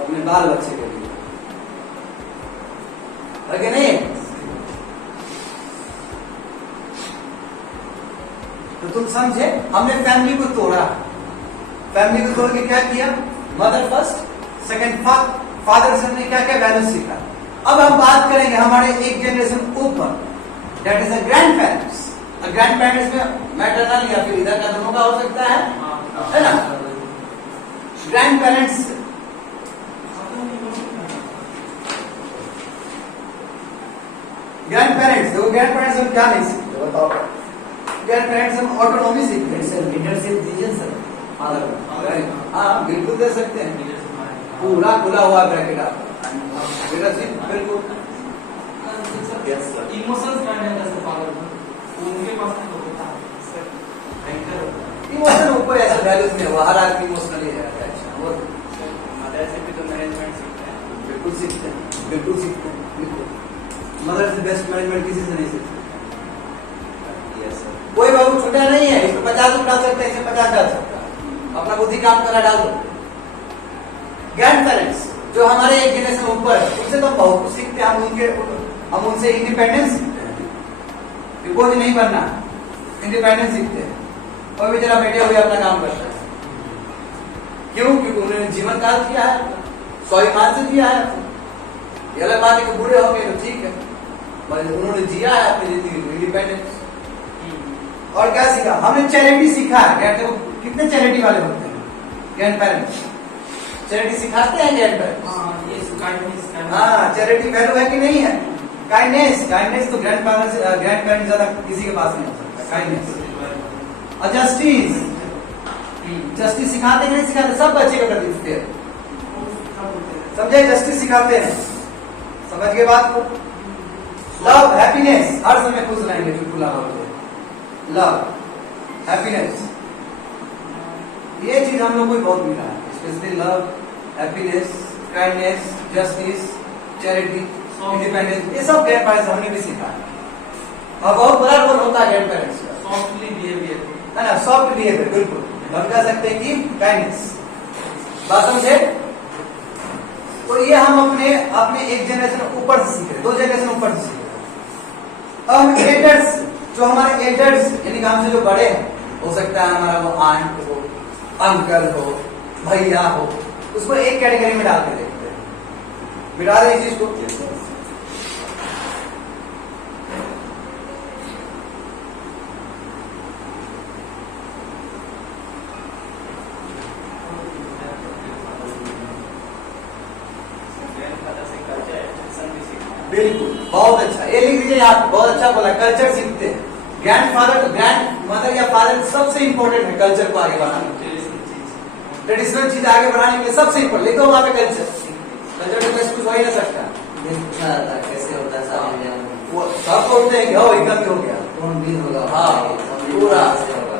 अपने बाल बच्चे के लिए, है कि नहीं? तो तुम समझे, हमने फैमिली को तोड़ा, फैमिली को तोड़ के क्या किया? मदर फर्स्ट, सेकंड फादर से हमने क्या क्या वैल्यू सीखा। अब हम बात करेंगे हमारे एक जनरेशन ऊपर, that is a grand parents. Grand parents में मैटरनल या फिर इधर का दोनों का हो सकता है ना। ग्रैंड पेरेंट्स, ग्रैंड पेरेंट्स, देखो ग्रैंड पेरेंट्स हम क्या नहीं सीखते बताओ? ग्रैंड पेरेंट्स हम ऑटोनॉमी सीखते हैं, लीडरशिप दीजिए सर, फादर। हाँ बिल्कुल दे सकते हैं, पूरा खुला हुआ ब्रैकेट आपका, लीडरशिप बिल्कुल। इमोशंस मैंने जैसे फादर उनके पास तो होता है, इमोशन ऊपर ऐसा वैल्यूज नहीं हुआ, हर आदमी इमोशनली है। अच्छा, और मदर से भी तो मैनेजमेंट सीखते हैं। बिल्कुल सीखते हैं, बिल्कुल सीखते हैं, बिल्कुल। मदर से बेस्ट मैनेजमेंट किसी से नहीं सीखते। कोई बाबू छूटा नहीं है, इसमें 50 डाल सकते हैं, इसमें 50 डाल सकता है, अपना बुद्धि काम करना डाल दो। ग्रैंड पेरेंट्स जो हमारे एक जनरेशन ऊपर है, उनसे तो बहुत कुछ सीखते हैं, हम उनसे इंडिपेंडेंस सीखते हैं, बोझ नहीं बनना, इंडिपेंडेंस सीखते हैं। और भी जरा बैठे हुए अपना काम करते हैं, क्यों? क्योंकि उन्होंने जीवन काल किया है, स्वाभिमान से किया है। ये अलग बात है कि बूढ़े हो गए तो ठीक है, पर उन्होंने जिया है अपनी जिंदगी को, इंडिपेंडेंस। और क्या सीखा हमने? चैरिटी सीखा है। कितने चैरिटी वाले होते हैं ग्रैंड पेरेंट्स? चैरिटी सिखाते हैं ग्रैंड पेरेंट्स। हाँ, ये काइंडनेस हाँ, चैरिटी वैल्यू है कि नहीं है? काइंडनेस, काइंडनेस तो ग्रैंड पेरेंट्स ज्यादा किसी के पास नहीं हो सकता। काइंडनेस और जस्टिस, जस्टिस सिखाते कि नहीं सिखाते? सब बच्चे के प्रति फेयर, समझे? जस्टिस सिखाते हैं, समझ गए बात को? लव, हैप्पीनेस, हर समय खुश रहेंगे, चुटकुला बोलते। लव, हैप्पीनेस, ये चीज हम लोग को बहुत मिला है, specially love, happiness, kindness, justice, charity, independence, ये सब ग्रैंड पेरेंट्स हमने भी सीखा है। और बहुत बड़ा रोल होता है ग्रैंड पेरेंट्स का, सॉफ्टली बिहेवियर, है ना? सॉफ्ट बिहेवियर, बिल्कुल हम कह सकते हैं कि काइंडनेस, बात समझे? तो ये हम अपने एक जनरेशन ऊपर से सीखे, 2 जनरेशन ऊपर से सीखे। अब हम एल्डर्स, जो हमारे एल्डर्स यानी कि हमसे जो बड़े हैं, हो सकता है हमारा वो आंट हो, अंकल हो, भैया हो, उसको एक कैटेगरी में डाल के देखते हैं। मिटा दें इस चीज को। बिल्कुल, बहुत अच्छा, ये लिख दीजिए आप, बहुत अच्छा बोला, कल्चर सीखते हैं। ग्रैंड मदर या फादर सबसे इंपॉर्टेंट है कल्चर को आगे बढ़ाने के लिए, ट्रेडिशनल चीज आगे बढ़ाने के लिए सबसे इंपॉर्टेंट। लिखो वहां पे कल्चर, कल्चर तो कुछ हो ही नहीं सकता। कैसे होता है साहब? वो सब बोलते हैं कि हो एकदम हो गया, कौन भी होगा? हाँ, पूरा पूरा।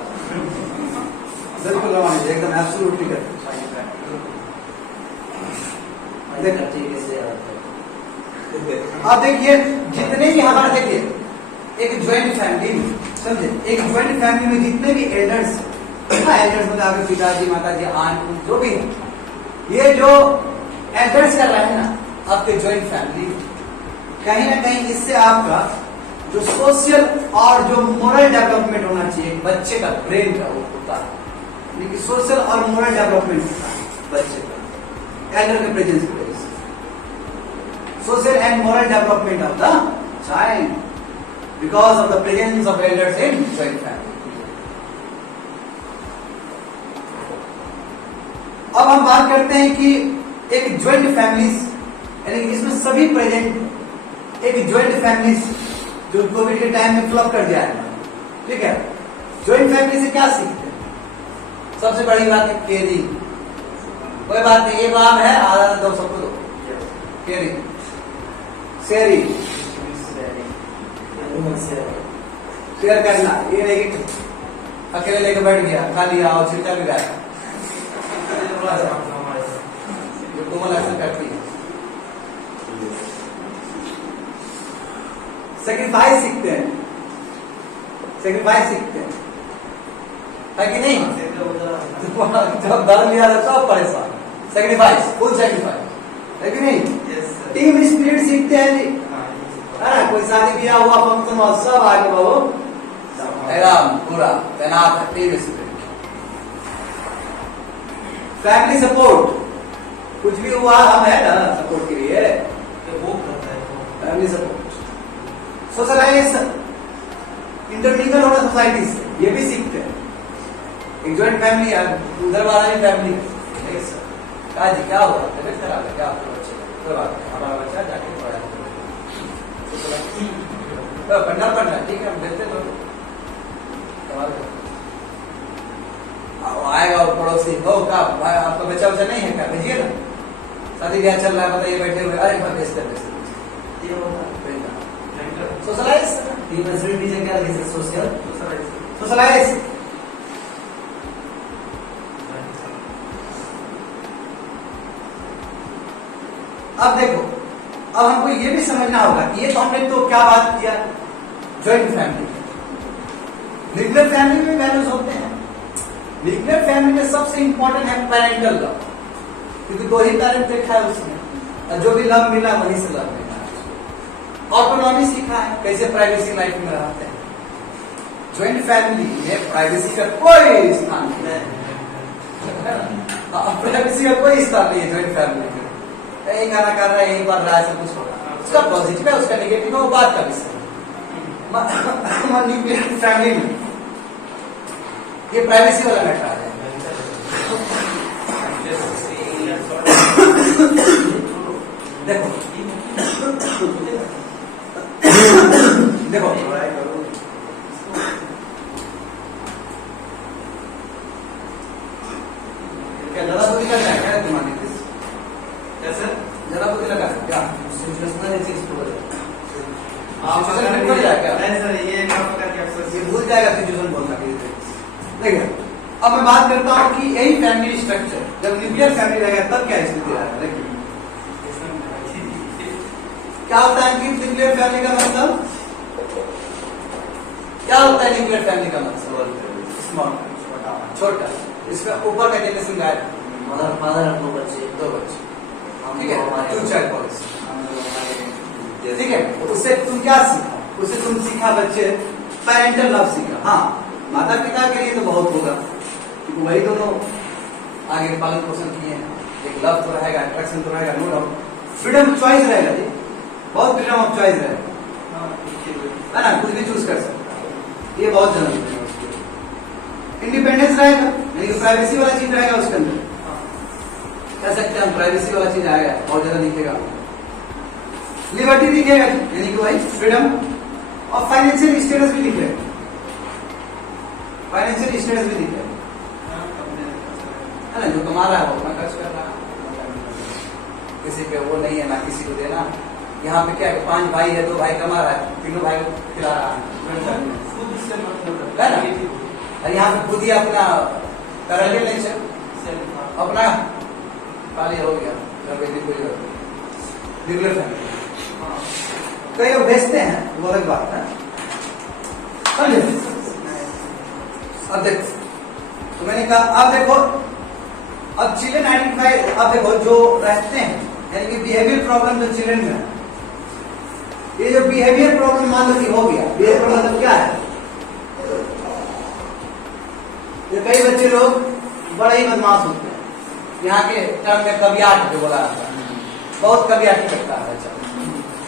बिल्कुल रवानी जी, एकदम एब्सोल्युटली करेक्ट। अब देखिए, जितने भी हमारे, देखिए एक ज्वाइंट फैमिली में, समझे, एक ज्वाइंट फैमिली में जितने भी एल्डर्स, एल्डर्स मतलब आपके पिताजी, माताजी, आंट, जो भी है, ये जो एल्डर्स कर रहे हैं ना आपके ज्वाइंट फैमिली, कहीं ना कहीं इससे आपका जो सोशल और जो मोरल डेवलपमेंट होना चाहिए एक बच्चे का, ब्रेन का, वो होता है। लेकिन सोशल और मोरल डेवलपमेंट होता है बच्चे का एल्डर के प्रेजेंस की वजह से। Social and moral development of the child because of the presence of elders in joint family. अब हम बात करते हैं कि एक ज्वाइंट फैमिलीज, यानी कि इसमें सभी प्रेजेंट, एक ज्वाइंट फैमिलीज जो कोविड के टाइम में फ्लॉप कर दिया है, ठीक है? ज्वाइंट फैमिली से क्या सीखते हैं? सबसे बड़ी बात है केयरिंग। कोई बात नहीं, ये काम है, आधा दो सबको दो, केयरिंग, शेयरिंग, शेयर करना। ये नहीं कि अकेले लेके बैठ गया, खा लिया और छिलका भी गया, जो कोमल एक्शन करती है। सेक्रीफाइस सीखते हैं, सेक्रीफाइस सीखते हैं, है कि नहीं? जब दर्द लिया था सब परेशान, सेक्रीफाइस, फुल सेक्रीफाइस, है कि नहीं? टीम स्पिरिट सीखते हैं जी, है ना? कोई शादी ब्याह हुआ, फंक्शन हुआ, सब आगे बढ़ो, एकदम पूरा तैनात है, टीम स्पिरिट। फैमिली सपोर्ट, कुछ भी हुआ हम है ना सपोर्ट के लिए, फैमिली सपोर्ट। सोशलाइजेशन, इंटरमिंगल होना सोसाइटी से, ये भी सीखते हैं। एक ज्वाइंट फैमिली है, उधर वाला भी फैमिली है, कहा जी क्या हुआ, तबियत खराब है क्या आपके बच्चे? कोई बात नहीं, हमारा बच्चा जाके पढ़ा, पढ़ना ठीक है, हम देते लोग आएगा वो पड़ोसी, हो क्या भाई आपका बच्चा बच्चा नहीं है क्या, भेजिए ना, शादी ब्याह चल रहा है, बताइए बैठे हुए, अरे भाई भेजते सोशलाइज, क्या सोशल सोशलाइज। अब देखो, अब हमको ये भी समझना होगा कि ये तो हमने तो क्या बात किया ज्वाइंट फैमिली, न्यूक्लियर फैमिली में वैल्यूज होते हैं। न्यूक्लियर फैमिली में सबसे इंपॉर्टेंट है पेरेंटल लव, क्योंकि 2 ही पेरेंट देखा है उसमें, और जो भी लव मिला वहीं से लव मिला। ऑटोनॉमी सीखा है, कैसे प्राइवेसी लाइफ में रहते हैं। ज्वाइंट फैमिली में प्राइवेसी का कोई स्थान नहीं है, प्राइवेसी का कोई स्थान नहीं है ज्वाइंट फैमिली में। यही गाना कर रहा है, यही बात रहा है, सब कुछ हो रहा है, उसका पॉजिटिव है, उसका नेगेटिव है, वो बात का विषय। न्यूक्लियर फैमिली में ये प्राइवेसी वाला मैटर आ जाए। देखो देखो क्या ज्यादा बुद्धि लग रहा है क्या तुम्हारे कैसे ज्यादा बुद्धि लगा है क्या सिचुएशनल एथिक्स को आप Situation अगर भूल जाएगा। नहीं सर ये काम करके अक्सर ये भूल जाएगा सिचुएशन बोलना देखिए अब मैं बात करता हूँ कि यही फैमिली स्ट्रक्चर जब न्यूक्लियर फैमिली रहेगा तब क्या स्थिति आएगा देखिए क्या होता है कि न्यूक्लियर फैमिली का मतलब क्या होता है न्यूक्लियर फैमिली का मतलब स्मॉल छोटा इसका ऊपर का जनरेशन गायब मदर फादर और 2 बच्चे दो बच्चे हम ठीक है लोग हमारे 2 चाइल्ड पॉलिसी हम लोग हमारे ठीक है उससे तुम क्या सीखा उससे तुम सीखा बच्चे पेरेंटल लव सीखा हाँ माता पिता के लिए तो बहुत होगा क्योंकि वही दोनों आगे पालन पोषण किए हैं एक लव तो रहेगा अट्रैक्शन तो रहेगा no doubt freedom of choice रहेगा जी बहुत फ्रीडम ऑफ चॉइस रहेगा है ना कुछ भी चूज कर सकता है ये बहुत जरूरी है इंडिपेंडेंस रहेगा यानी प्राइवेसी वाला चीज रहेगा उसके अंदर कह सकते हैं हम प्राइवेसी वाला चीज आएगा बहुत ज्यादा दिखेगा लिबर्टी दिखेगा यानी कि भाई फ्रीडम और फाइनेंशियल स्टेटस भी दिखेगा फाइनेंशियल स्टेटस भी दिखेगा है ना जो कमा रहा है वो अपना खर्च कर रहा है किसी पे वो नहीं है ना किसी को देना यहाँ पे क्या है 5 भाई है 2 भाई कमा रहा है तीनों भाई को खिला रहा है खुद से मतलब है ना और यहाँ पे खुद ही अपना करेंगे नहीं सर अपना खाली हो गया घर पे कोई रेगुलर फैमिली कई लोग भेजते हैं वो अलग बात है समझे अब देखो तो मैंने कहा अब देखो अब चिल्ड्रन आइडेंटिफाई अब देखो जो रहते हैं यानी कि बिहेवियर प्रॉब्लम जो चिल्ड्रन में है ये जो बिहेवियर प्रॉब्लम मान लो कि हो गया बिहेवियर प्रॉब्लम मतलब क्या है ये कई बच्चे लोग बड़े ही बदमाश होते हैं यहाँ के टर्म में कबियाट जो बोला जाता है बहुत कबियाटी करता है बच्चा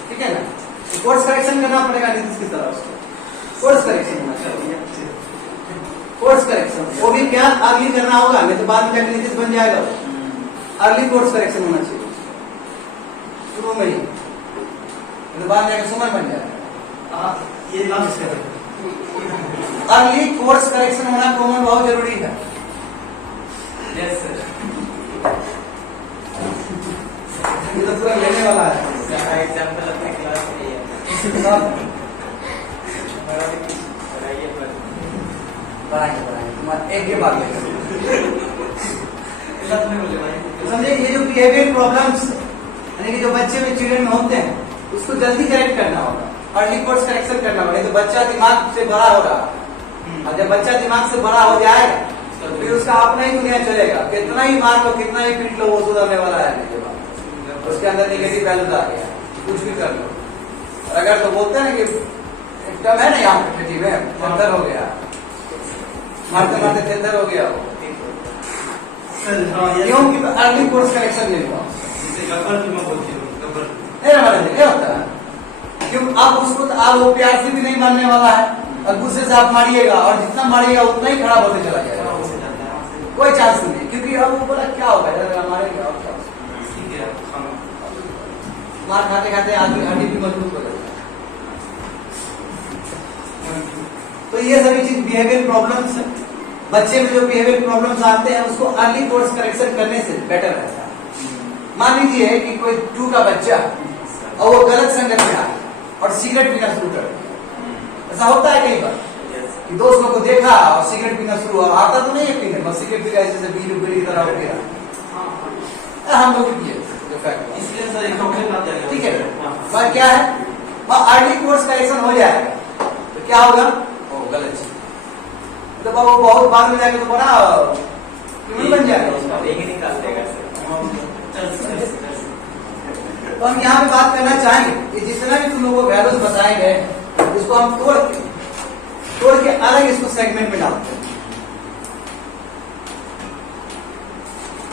ठीक है ना कोर्स करेक्शन करना पड़ेगा नीतीश की तरफ से कोर्स करेक्शन होना चाहिए कोर्स करेक्शन वो भी क्या अर्ली करना होगा नहीं तो बाद में जाकर नीतीश बन जाएगा अर्ली कोर्स करेक्शन होना चाहिए शुरू में ही तो बाद में जाकर सुमन बन जाएगा ये लॉन्च कर अर्ली कोर्स करेक्शन होना कॉमन बहुत जरूरी है यस सर ये तो पूरा लेने वाला है एग्जांपल अपने क्लास में है बढ़ाएंगे तुम्हारा एक के बाद भाई समझे ये जो बिहेवियर प्रॉब्लम्स यानी कि जो बच्चे में चिल्ड्रन में होते हैं उसको जल्दी करेक्ट करना होगा अर्ली कोर्स करेक्शन करना होगा नहीं तो बच्चा दिमाग से बड़ा हो रहा है और जब बच्चा दिमाग से बड़ा हो जाएगा तो फिर उसका अपना ही दुनिया चलेगा कितना ही मार लो कितना ही पीट लो वो सुधरने वाला है नहीं जब उसके अंदर नेगेटिव वैल्यूज आ गया कुछ भी कर लो और अगर तो बोलते हैं कि एकदम है ना यहाँ पे खेती में थेथर हो गया मारते मारते थेथर हो गया वो सर हाँ ये क्योंकि अर्ली कोर्स करेक्शन ले लो जैसे गब्बर की मैं बोलती हूँ गब्बर नहीं हमारे लिए क्या होता है क्यों आप उसको तो आप वो प्यार से भी नहीं मानने वाला है और गुस्से से आप मारिएगा और जितना मारिएगा उतना ही खराब होते चला जाएगा कोई चांस नहीं क्योंकि अब वो बोला क्या होगा अगर हमारे क्या होगा ठीक है हम मार खाते खाते आदमी हड्डी भी मजबूत हो जाता है तो ये सभी चीज बिहेवियर प्रॉब्लम्स बच्चे में जो बिहेवियर प्रॉब्लम्स आते हैं उसको अर्ली कोर्स करेक्शन करने से बेटर रहता है मान लीजिए कि कोई 2 का बच्चा और वो गलत संगत में आ गया और सिगरेट पीना शुरू कर दिया ऐसा होता है कई बार कि दोस्त लोग को देखा और सिगरेट पीना शुरू हुआ आता तो नहीं है पीने बस सिगरेट पी जैसे बीड़ी बीड़ी की तरह हो गया हम लोग पिए जो फैक्ट इसलिए सर एक चॉकलेट ला जाएगा ठीक है पर क्या है वह अर्ली कोर्स करेक्शन हो जाएगा तो क्या होगा ओ गलत चीज तो वो बहुत बाद में जाके तो बड़ा क्रिमिनल बन जाएगा एक ही निकाल देगा सर तो हम यहाँ पे बात करना चाहेंगे कि जितना भी तुम लोगों को वैल्यूज बताए गए उसको हम तोड़ के अलग इसको सेगमेंट में डालते हैं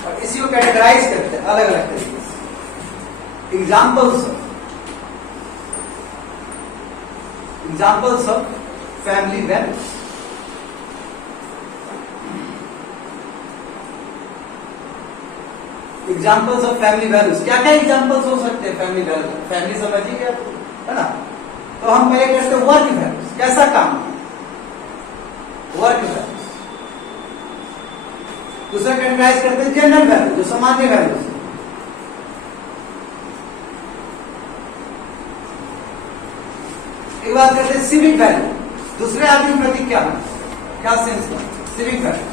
और इसी को कैटेगराइज करते हैं अलग अलग तरीके से एग्जाम्पल्स ऑफ फैमिली वैल्यूज क्या क्या एग्जाम्पल्स हो सकते हैं फैमिली वैल्यूज फैमिली समझिए क्या है ना तो हम पहले करते वर्क वैल्यूज, कैसा काम, वर्क वैल्यूज। दूसरा कैटेगराइज करते हैं जनरल वैल्यू, जो सामान्य वैल्यूज। एक बात करते हैं सिविक वैल्यू, दूसरे आदमी के प्रति क्या सेंस में, सिविक वैल्यू।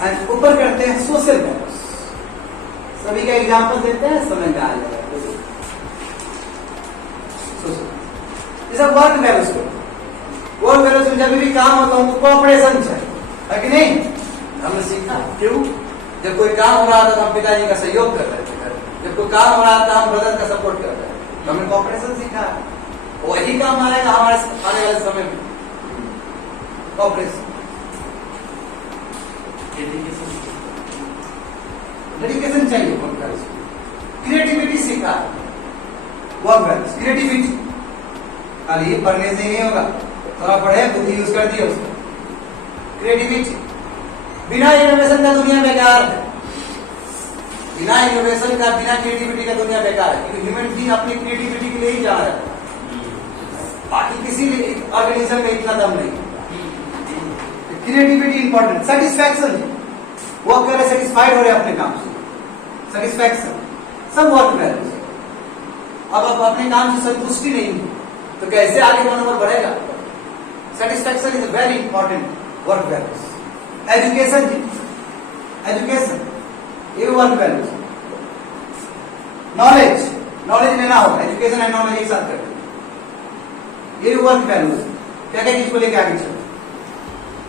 एंड ऊपर करते हैं सोशल वैल्यूज। सभी का एग्जांपल देते हैं, समझ में आ जाएगा। ये सब वर्क वैल्यूज को, वर्क वैल्यूज में जब भी काम होता है उनको कोऑपरेशन चाहिए, है कि नहीं? हमने सीखा क्यों, जब कोई काम हो रहा था तो हम पिताजी का सहयोग कर रहे थे, जब कोई काम हो रहा था हम ब्रदर का सपोर्ट कर रहे थे, तो हमने कोऑपरेशन सीखा। वही काम आएगा हमारे आने वाले समय में, कोऑपरेशन। डेडिकेशन चाहिए, क्रिएटिविटी सीखा, वर्क वैल्यूज, क्रिएटिविटी। खाली पढ़ने से नहीं होगा, थोड़ा पढ़े, बुद्धि यूज कर दिया उसको। क्रिएटिविटी, बिना इनोवेशन का दुनिया बेकार है, बिना इनोवेशन का, बिना क्रिएटिविटी का दुनिया बेकार है, क्योंकि ह्यूमन बीइंग अपनी क्रिएटिविटी के लिए ही जा रहा है, बाकी किसी ऑर्गेनिज्म में इतना दम नहीं। क्रिएटिविटी इंपॉर्टेंट, सेटिस्फैक्शन, वर्क कर रहे, सेटिस्फाइड हो रहे अपने काम से, सेटिस्फैक्शन, सब वर्क वैल्यूज। अब आप अपने काम से संतुष्टि नहीं तो कैसे आगे मनोबल बढ़ेगा? Satisfaction is very important work values. Education, education ये वर्क वैल्यूज। नॉलेज, नॉलेज लेना होगा, एजुकेशन एंड नॉलेज एक साथ करते, ये वर्क वैल्यूज। क्या क्या चीज को लेकर आगे चलो।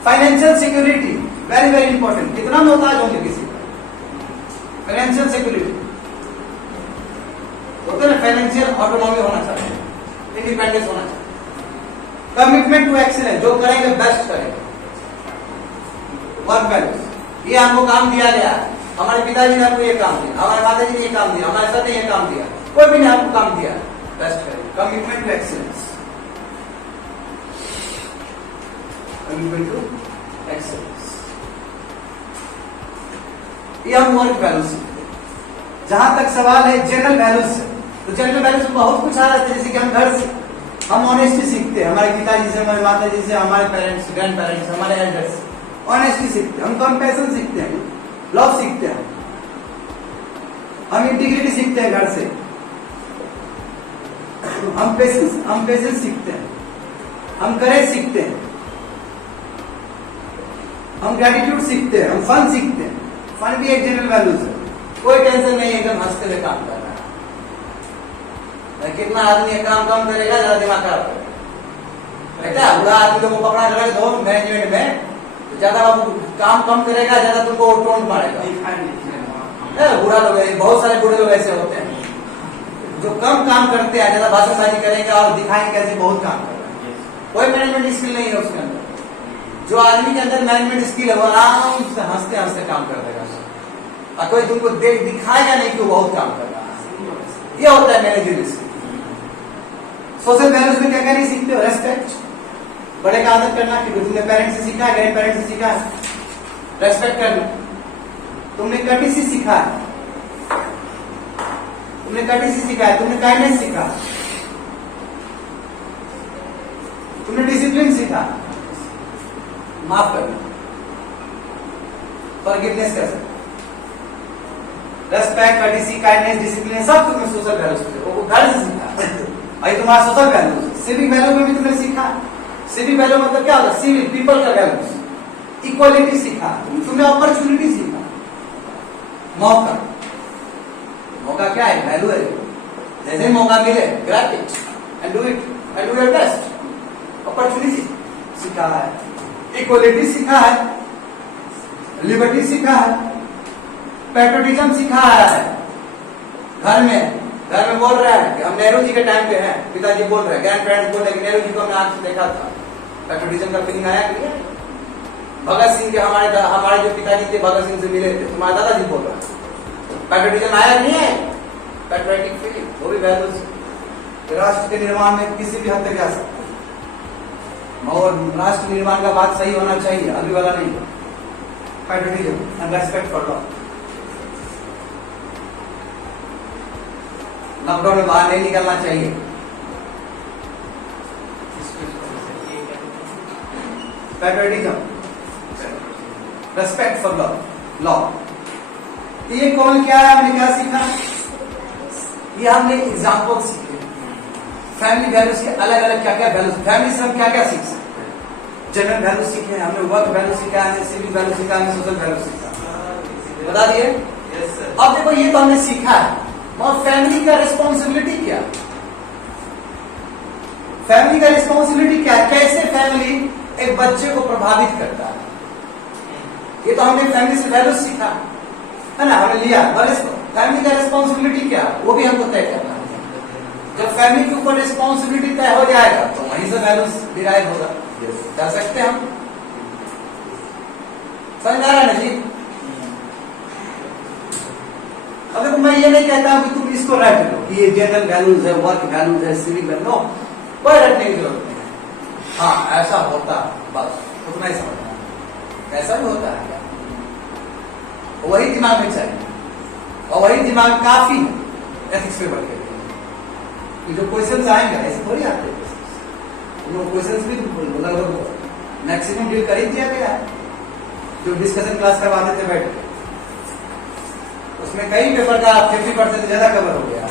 Financial security, very very important. कितना मोहताज होंगे किसी का, फाइनेंशियल सिक्योरिटी होते ना, फाइनेंशियल ऑटोनॉमी होना चाहिए, इंडिपेंडेंस होना चाहिए। कमिटमेंट टू एक्सीलेंस, जो करेंगे बेस्ट करेंगे, वर्क वैल्यूज। ये हमको काम दिया गया, हमारे पिताजी ने हमको ये काम दिया, हमारे माता जी ने ये काम दिया, हमारे सर ने ये काम दिया, कोई भी ने हमको काम दिया, बेस्ट करेंगे। Commitment to excellence, commitment to excellence, ये हम वर्क वैल्यूज सीखते हैं। जहां तक सवाल है जनरल वैल्यूज से, तो जनरल वैल्यूज में बहुत कुछ आ रहा है, जैसे कि हम घर से हम ऑनेस्टी सीखते हैं, हमारे पिताजी से, हमारे माता जी से, हमारे पेरेंट्स, ग्रैंड पेरेंट्स, हमारे एल्डर्स, ऑनेस्टी सीखते हैं, हम कंपैशन सीखते हैं, लव सीखते हैं, हम इंटीग्रिटी सीखते हैं घर से, हम पेशेंस सीखते हैं, हम करेज सीखते हैं, हम ग्रेटिट्यूड सीखते हैं, हम फन सीखते हैं। फन भी एक जनरल वैल्यूज है, कोई टेंशन नहीं, एकदम हंसते हुए काम कर रहा है। कितना आदमी काम कम करेगा, ज्यादा दिमाग खराब करेगा। बेटा बुरा आदमी को पकड़ा लगा दो मैनेजमेंट में, ज्यादा काम कम करेगा, ज्यादा तुमको टोन मारेगा। बुरा लोग, बहुत सारे बुरे लोग ऐसे होते हैं जो कम काम करते हैं, ज्यादा भाषाबाजी करेंगे और दिखाएंगे कैसे बहुत काम कर रहे हैं। कोई मैनेजमेंट स्किल नहीं है उसके अंदर। जो आदमी के अंदर मैनेजमेंट स्किल है वो आराम से हंसते हंसते काम कर देगा, और कोई तुमको दिखाएगा नहीं कि वो बहुत काम कर रहा है। ये होता है मैनेजमेंट स्किल। सोशल वैल्यूज में क्या क्या नहीं सीखते हो? रेस्पेक्ट, बड़े का आदर करना, क्योंकि तुमने पेरेंट्स से सीखा है, ग्रैंड पेरेंट्स से सीखा है, रेस्पेक्ट करना। तुमने कर्टेसी सीखा है, तुमने कर्टेसी सीखा है, तुमने काइंडनेस सीखा, तुमने डिसिप्लिन सीखा, माफ करना, फॉरगिवनेस कर सकते, रेस्पेक्ट, कर्टेसी, काइंडनेस, डिसिप्लिन, सब तुमने सोशल वैल्यूज वो घर से सीखा। भाई तुम्हारा सोशल वैल्यूज, सिविक वैल्यू में भी तुमने सीखा। सिविक वैल्यू मतलब क्या होता है? सिविल, पीपल का वैल्यूज। इक्वालिटी सीखा, तुमने अपॉर्चुनिटी सीखा, मौका। मौका क्या है? वैल्यू है। जैसे मौका मिले, grab it and do it and do your best. Opportunity सीखा है, इक्वालिटी सीखा है, लिबर्टी सीखा है, पैट्रियोटिज्म सीखा है। घर में बोल रहा है कि हम नेहरू जी के टाइम पे हैं, पिताजी बोल रहे हैं, ग्रैंड पेरेंट्स बोल रहे हैं कि नेहरू जी को हमने आंख से देखा था। पैट्रियोटिज्म का फीलिंग आया कि नहीं? भगत सिंह के हमारे जो पिताजी थे भगत सिंह से मिले थे, तुम्हारा दादाजी बोल रहा है। पैट्रियोटिज्म आया नहीं है? पैट्रियोटिक फीलिंग, वो भी वैल्यूज राष्ट्र के निर्माण में किसी भी हद तक जा सकता है। और राष्ट्र निर्माण का बात सही होना चाहिए, अभी वाला नहीं। Patriotism and respect for law. Lockdown में बाहर नहीं निकलना चाहिए, पैट्रियटिज्म, रेस्पेक्ट फॉर लॉ। ये कौन क्या है, हमने क्या सीखा? ये हमने एग्जाम्पल सीखे फैमिली वैल्यूज के, अलग अलग क्या क्या वैल्यूज, फैमिली से हम क्या क्या सीख सकते हैं। जनरल वैल्यू सीखे, हमने वर्क वैल्यू सीखा, हमने सिविल वैल्यू सीखा, हमने सोशल वैल्यू सीखा, बता दिए। Yes, sir. अब देखो ये तो हमने सीखा है, और फैमिली का रिस्पॉन्सिबिलिटी क्या? फैमिली का रिस्पॉन्सिबिलिटी क्या, कैसे फैमिली एक बच्चे को प्रभावित करता है? ये तो हमने फैमिली से वैल्यू सीखा है ना, हमने लिया। और फैमिली का रिस्पॉन्सिबिलिटी क्या, वो भी हमको तय करना है। जब फैमिली के ऊपर रिस्पॉन्सिबिलिटी तय हो जाएगा तो वहीं से वैल्यूज डिराइव होगा, कर सकते हैं हम। समझ आ रहा है ना जी? अब देखो मैं ये नहीं कहता हूं कि तुम इसको रट लो कि ये जनरल वैल्यूज है, वर्क वैल्यूज है, सिविल वैल्यूज, नो, कोई रटने की जरूरत नहीं है। हाँ ऐसा होता, बस उतना ही समझना, ऐसा भी होता है क्या, वही दिमाग में चाहिए, और वही दिमाग काफी है एथिक्स पे बढ़ के। जो क्वेश्चंस आएंगे ऐसे थोड़ी आते हैं, वो क्वेश्चंस भी लगभग मैक्सिमम डील कर ही दिया गया है। जो डिस्कशन क्लास करवाते थे बैठ के, उसमें कई पेपर का 50% ज्यादा कवर हो गया,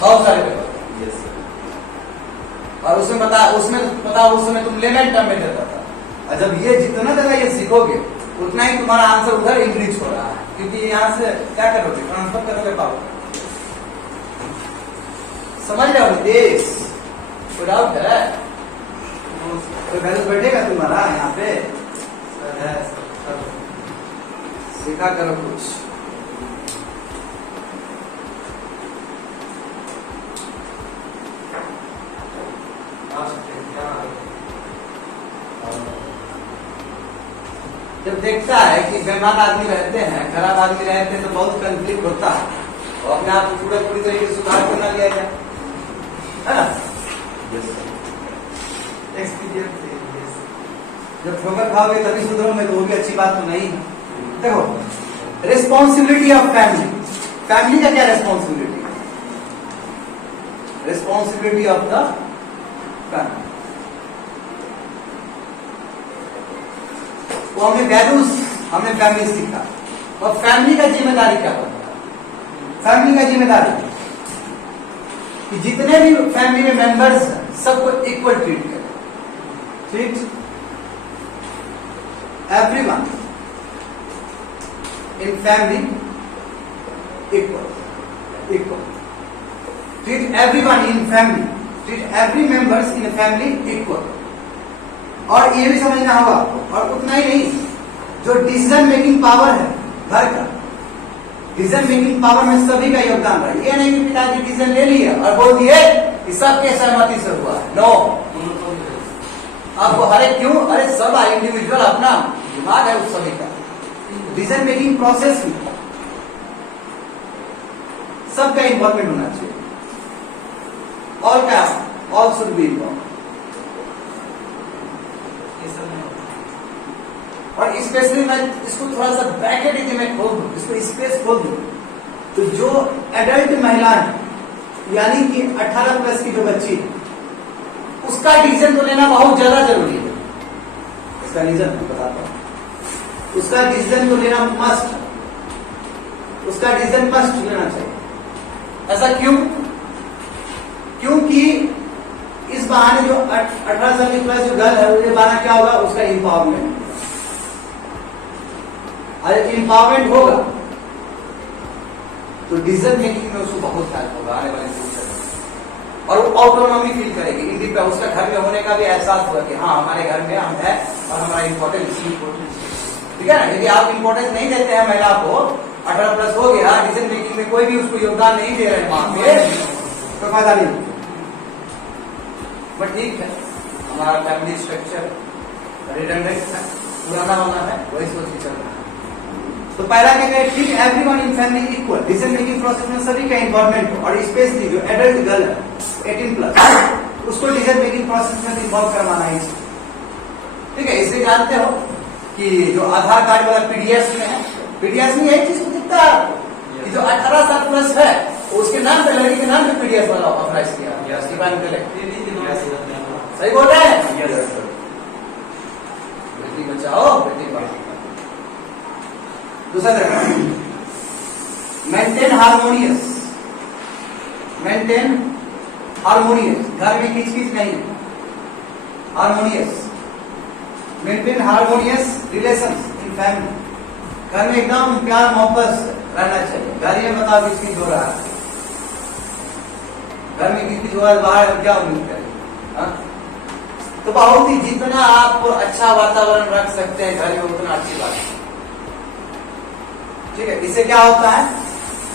बहुत सारे पेपर। Yes, sir. और उसमें बता उस समय तुम लेमन टर्म में देता था, और जब ये जितना ज्यादा ये सीखोगे उतना ही तुम्हारा आंसर उधर इंक्रीज हो रहा है, क्योंकि यहाँ से क्या करोगे, ट्रांसफर करोगे पावर। समझ रहे हो देश, कोई डाउट है? तो वैल्यूज बैठेगा तुम्हारा यहाँ पे, सीखा करो कुछ। जब देखता है कि बेईमान आदमी रहते हैं, खराब आदमी रहते हैं, तो बहुत कंफ्लिक्ट होता है, और अपने आप को पूरी तरीके से सुधार करना लिया जाए, है ना? Yes, sir. Experience, yes. जब ठोकर खाओगे तभी सुधरोगे, तो वो भी अच्छी बात तो नहीं है। देखो रिस्पॉन्सिबिलिटी ऑफ फैमिली, फैमिली का क्या responsibility? Responsibility of the family, वो हमने वैल्यूज, हमने फैमिली सीखा। और फैमिली का जिम्मेदारी क्या होता है? फैमिली का जिम्मेदारी कि जितने भी फैमिली में मेंबर्स हैं सबको इक्वल ट्रीट करें, treat everyone in family equal, treat everyone in family, treat every members in family equal. और ये भी समझना होगा, और उतना ही नहीं, जो डिसीजन मेकिंग पावर है घर का, डिसीजन मेकिंग पावर में सभी का योगदान रहा। ये नहीं कि पिताजी डिसीजन ले लिया और बोल दिए कि सबके सहमति से हुआ है, नो। आपको हर एक क्यों, अरे सब इंडिविजुअल अपना दिमाग है उस सभी का, डिसीजन मेकिंग प्रोसेस में सबका इन्वॉल्वमेंट होना चाहिए। All should be involve. और स्पेशली मैं इसको थोड़ा सा ब्रैकेट यदि मैं खोल दूं, इसको स्पेस खोल दूं, तो जो एडल्ट महिला है, यानी कि 18 प्लस की जो बच्ची है, उसका डिसीजन तो लेना बहुत ज्यादा जरूरी है। इसका रीजन मैं बताता हूं। उसका डिसीजन तो लेना मस्ट, उसका डिसीजन मस्ट लेना चाहिए। ऐसा क्यों? क्योंकि इस बहाने जो 18 साल की प्लस जो गर्ल है, उसके बहाना क्या होगा, उसका इंपावरमेंट। अगर इंपावरमेंट होगा तो डिसीजन मेकिंग में उसको बहुत हेल्प होगा आने वाले फ्यूचर में, और वो ऑटोनॉमी फील करेगी, इंडिपेंडेंस, उसका घर में होने का भी एहसास होगा कि हाँ हमारे घर में हम हैं और हमारा इंपॉर्टेंस, ठीक है ना। यदि आप इंपॉर्टेंस नहीं देते हैं महिला को, 18 प्लस हो गया, डिसीजन मेकिंग में कोई भी उसको योगदान नहीं दे रहे वहां पे, तो फायदा नहीं। बट ठीक है, हमारा फैमिली स्ट्रक्चर रिडंडेंट है, पुराना होना है, वही सोच के चल रहा है। तो पहला क्या कहे, ठीक everyone in family equal, decision making process में सभी का इन्वॉल्वमेंट हो, और स्पेशली जो एडल्ट गर्ल है 18 प्लस, उसको डिसीजन मेकिंग प्रोसेस में इन्वॉल्व करवाना है। ठीक है, इसलिए जानते हो कि जो आधार कार्ड वाला पीडीएस में है, पीडीएस में यही चीज दिखता है कि जो 18 साल प्लस है उसके नाम पे, लड़की के नाम पे पीडीएस वाला ऑथराइज किया, उसके बैंक पे सही बोल रहे हैं। बचाओ, बेटी पढ़ाओ। दूसरा देखो, मेंटेन हार्मोनियस, मेंटेन हार्मोनियस, घर में किच-किच नहीं, harmonious, maintain harmonious relations in family, घर में एकदम प्यार मोहब्बत रहना चाहिए। घर में बताओ किच-किच हो रहा है, घर में किच-किच हो रहा है, बाहर क्या उम्मीद करें? हाँ? तो बहुत ही जितना आप अच्छा वातावरण रख सकते हैं घर में उतना अच्छी बात है। ठीक है, इससे क्या होता है,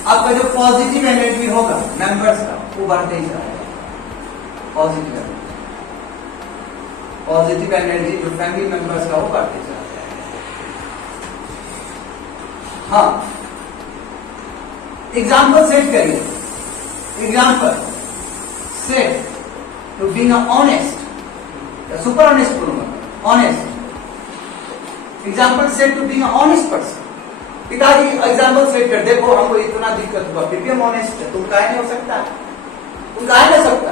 आपका जो पॉजिटिव एनर्जी होगा मेंबर्स का वो बढ़ते ही जाएगा। पॉजिटिव एनर्जी, पॉजिटिव एनर्जी जो फैमिली मेंबर्स का वो बढ़ते जाएगा। हाँ, एग्जाम्पल सेट करिए, example set to being honest, super honest बोलूंगा, honest, example set to being honest person. पिताजी एग्जाम्पल सेट कर, देखो हमको इतना दिक्कत हुआ, फिर भी हम ऑनेस्ट है, तुम काहे नहीं हो सकता, तुम काहे नहीं सकता।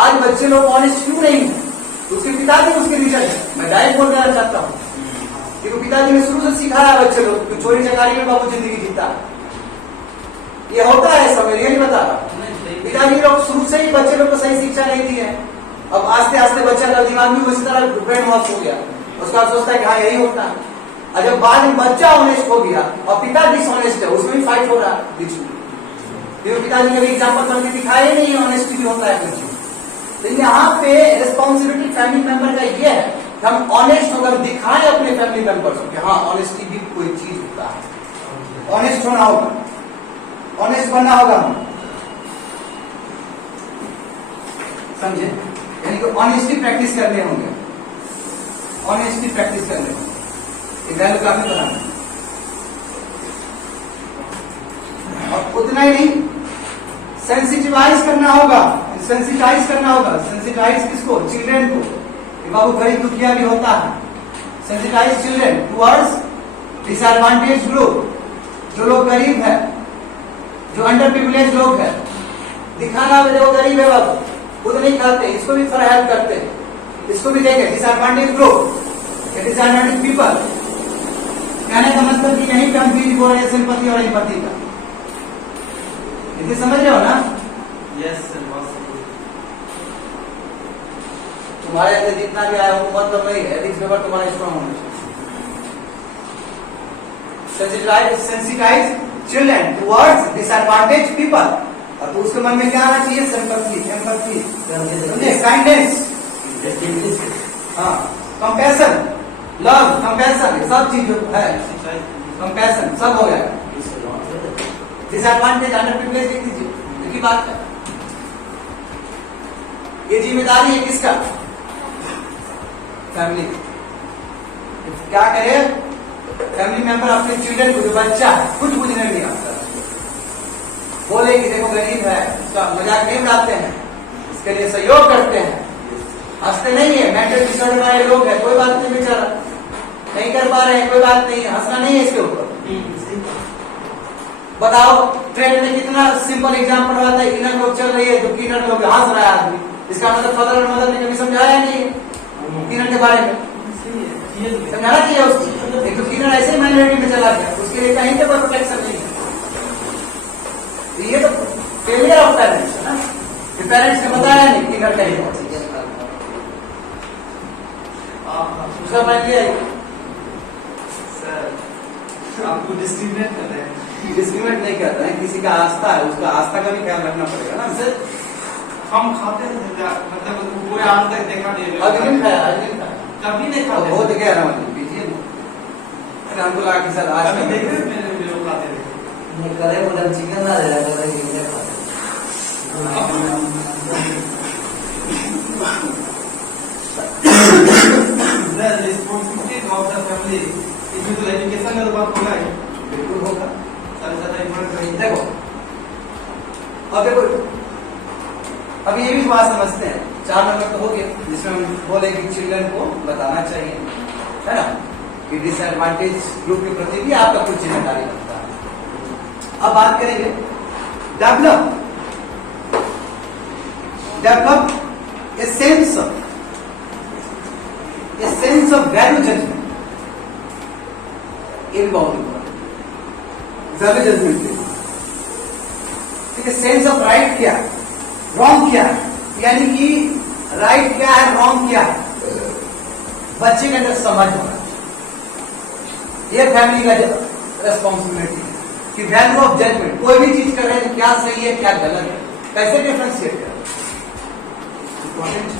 आज बच्चे लोग ऑनेस्ट क्यों नहीं है? उसके पिताजी उसके रीजन है। मैं डायरेक्ट बोल देना चाहता हूँ, क्योंकि पिताजी ने शुरू से सिखाया बच्चे लोग कि चोरी चकारी में बाबू जिंदगी जीता है, ये होता है सब, ये नहीं बता रहा। पिताजी लोग शुरू से ही बच्चे लोग को सही शिक्षा नहीं दी है। अब आस्ते आस्ते बच्चा का दिमाग भी उसी तरह ब्रेन वॉश हो गया, उसका सोचता है कि हाँ यही होता है। और जब बाद में बच्चा ऑनेस्ट हो गया और पिता डिसऑनेस्ट है, उसमें भी फाइट हो रहा है बीच में, क्योंकि पिताजी ने भी एग्जाम्पल बन के दिखाया नहीं ऑनेस्टी भी होता है कुछ। तो यहाँ पे रिस्पॉन्सिबिलिटी फैमिली मेंबर का ये है कि हम ऑनेस्ट होकर दिखाएं अपने फैमिली मेंबर्स को कि हाँ ऑनेस्टी भी कोई चीज होता है, ऑनेस्ट होना होगा, ऑनेस्ट बनना होगा, समझे? यानी कि ऑनेस्टी प्रैक्टिस करने होंगे, ऑनेस्टी प्रैक्टिस करने होंगे, वैल्यू काफी बनाना। और उतना ही नहीं, सेंसिटिवाइज करना होगा, सेंसिटाइज करना होगा। सेंसिटाइज किसको? चिल्ड्रेन को, कि बाबू गरीब दुखिया भी होता है। Sensitize children towards disadvantage group, जो लोग गरीब है, जो अंडर प्रिविलेज लोग है, दिखाना देखो गरीब है बाबू, खुद नहीं खाते, इसको भी थोड़ा हेल्प करते हैं, इसको भी देंगे। डिसएडवांटेज ग्रुप, डिसएडवांटेज पीपल, कहने का मतलब कि यहीं पे हम बीज बोल रहे हैं सिंपैथी और एम्पैथी का, इसे समझ रहे हो ना? यस सर, तुम्हारे अंदर जितना भी आया वो मतलब नहीं है, एथिक्स पेपर तुम्हारा स्ट्रॉन्ग होना चाहिए। Sensitize children towards disadvantage people, और तो उसके मन में क्या आना चाहिए? सिंपैथी, एम्पैथी, काइंडनेस, हाँ, कंपैशन, लव, कंपैशन, सब चीज जो है, कंपैशन सब हो गया। डिसएडवांटेज अंडर प्रिविलेज लिख दीजिए, देखिए बात है, ये जिम्मेदारी है किसका? फैमिली। क्या करे फैमिली मेंबर अपने चिल्ड्रन को, जो बच्चा है कुछ बुझने नहीं आता, बोले कि देखो गरीब है, उसका मजाक नहीं उड़ाते हैं, इसके लिए सहयोग करते हैं, हंसते नहीं है। मेंटल डिसऑर्डर वाले लोग हैं, कोई बात नहीं, बेचारा नहीं कर पा रहे हैं, कोई बात नहीं, हंसना नहीं है इसके ऊपर। बताओ ट्रेन में कितना सिंपल एग्जाम्पल आता है, इनर लोग चल रही है, जो किनर लोग हंस रहा है आदमी, इसका मतलब फादर और मदर ने कभी समझाया नहीं किनर के बारे में, समझाना चाहिए उसको। एक तो किनर ऐसे माइनॉरिटी में चला गया, उसके लिए कहीं पे कोई प्रोटेक्शन नहीं है। ये तो फेलियर ऑफ पेरेंट्स है ना, कि पेरेंट्स ने बताया नहीं किनर कहीं दूसरा पॉइंट ये है सर आपको डिस्क्रिमिनेट कर रहे हैं। डिस्क्रिमिनेट नहीं करते हैं, किसी का आस्था है, उसका आस्था का भी ख्याल रखना पड़ेगा ना। सर हम खाते हैं, मतलब कोई आज तक देखा नहीं है, आज नहीं खाया, आज नहीं खाया, कभी नहीं खाते। बहुत गया रहा मतलब पीजिए ना, हमको लगा कि सर आज कभी नहीं देखे मेरे लोग खाते थे। नहीं करे उधर चिकन ना दे रहा करे कि खाते The responsibility of the family is to education का तो बात होगा ही, बिल्कुल होगा। सबसे ज्यादा इम्पोर्टेंट देखो अब देखो, अब ये भी बात समझते हैं, 4 नंबर तो हो गया, जिसमें हम बोले कि चिल्ड्रन को बताना चाहिए, है ना, कि डिसएडवांटेज ग्रुप के प्रति भी आपका कुछ जिम्मेदारी बनता है। अब बात करेंगे develop a sense of value judgement. ये भी बहुत इंपॉर्टेंट, ज्यादा जजमेंट है। ठीक है, सेंस ऑफ राइट क्या है, रॉन्ग क्या है, यानी कि राइट क्या है, रॉन्ग क्या है, बच्चे के अंदर समझ होना चाहिए। ये फैमिली का रेस्पॉन्सिबिलिटी है कि वैल्यू ऑफ जजमेंट, कोई भी चीज कर रहे हैं क्या सही है क्या गलत है, कैसे डिफरेंशिएट करें, important.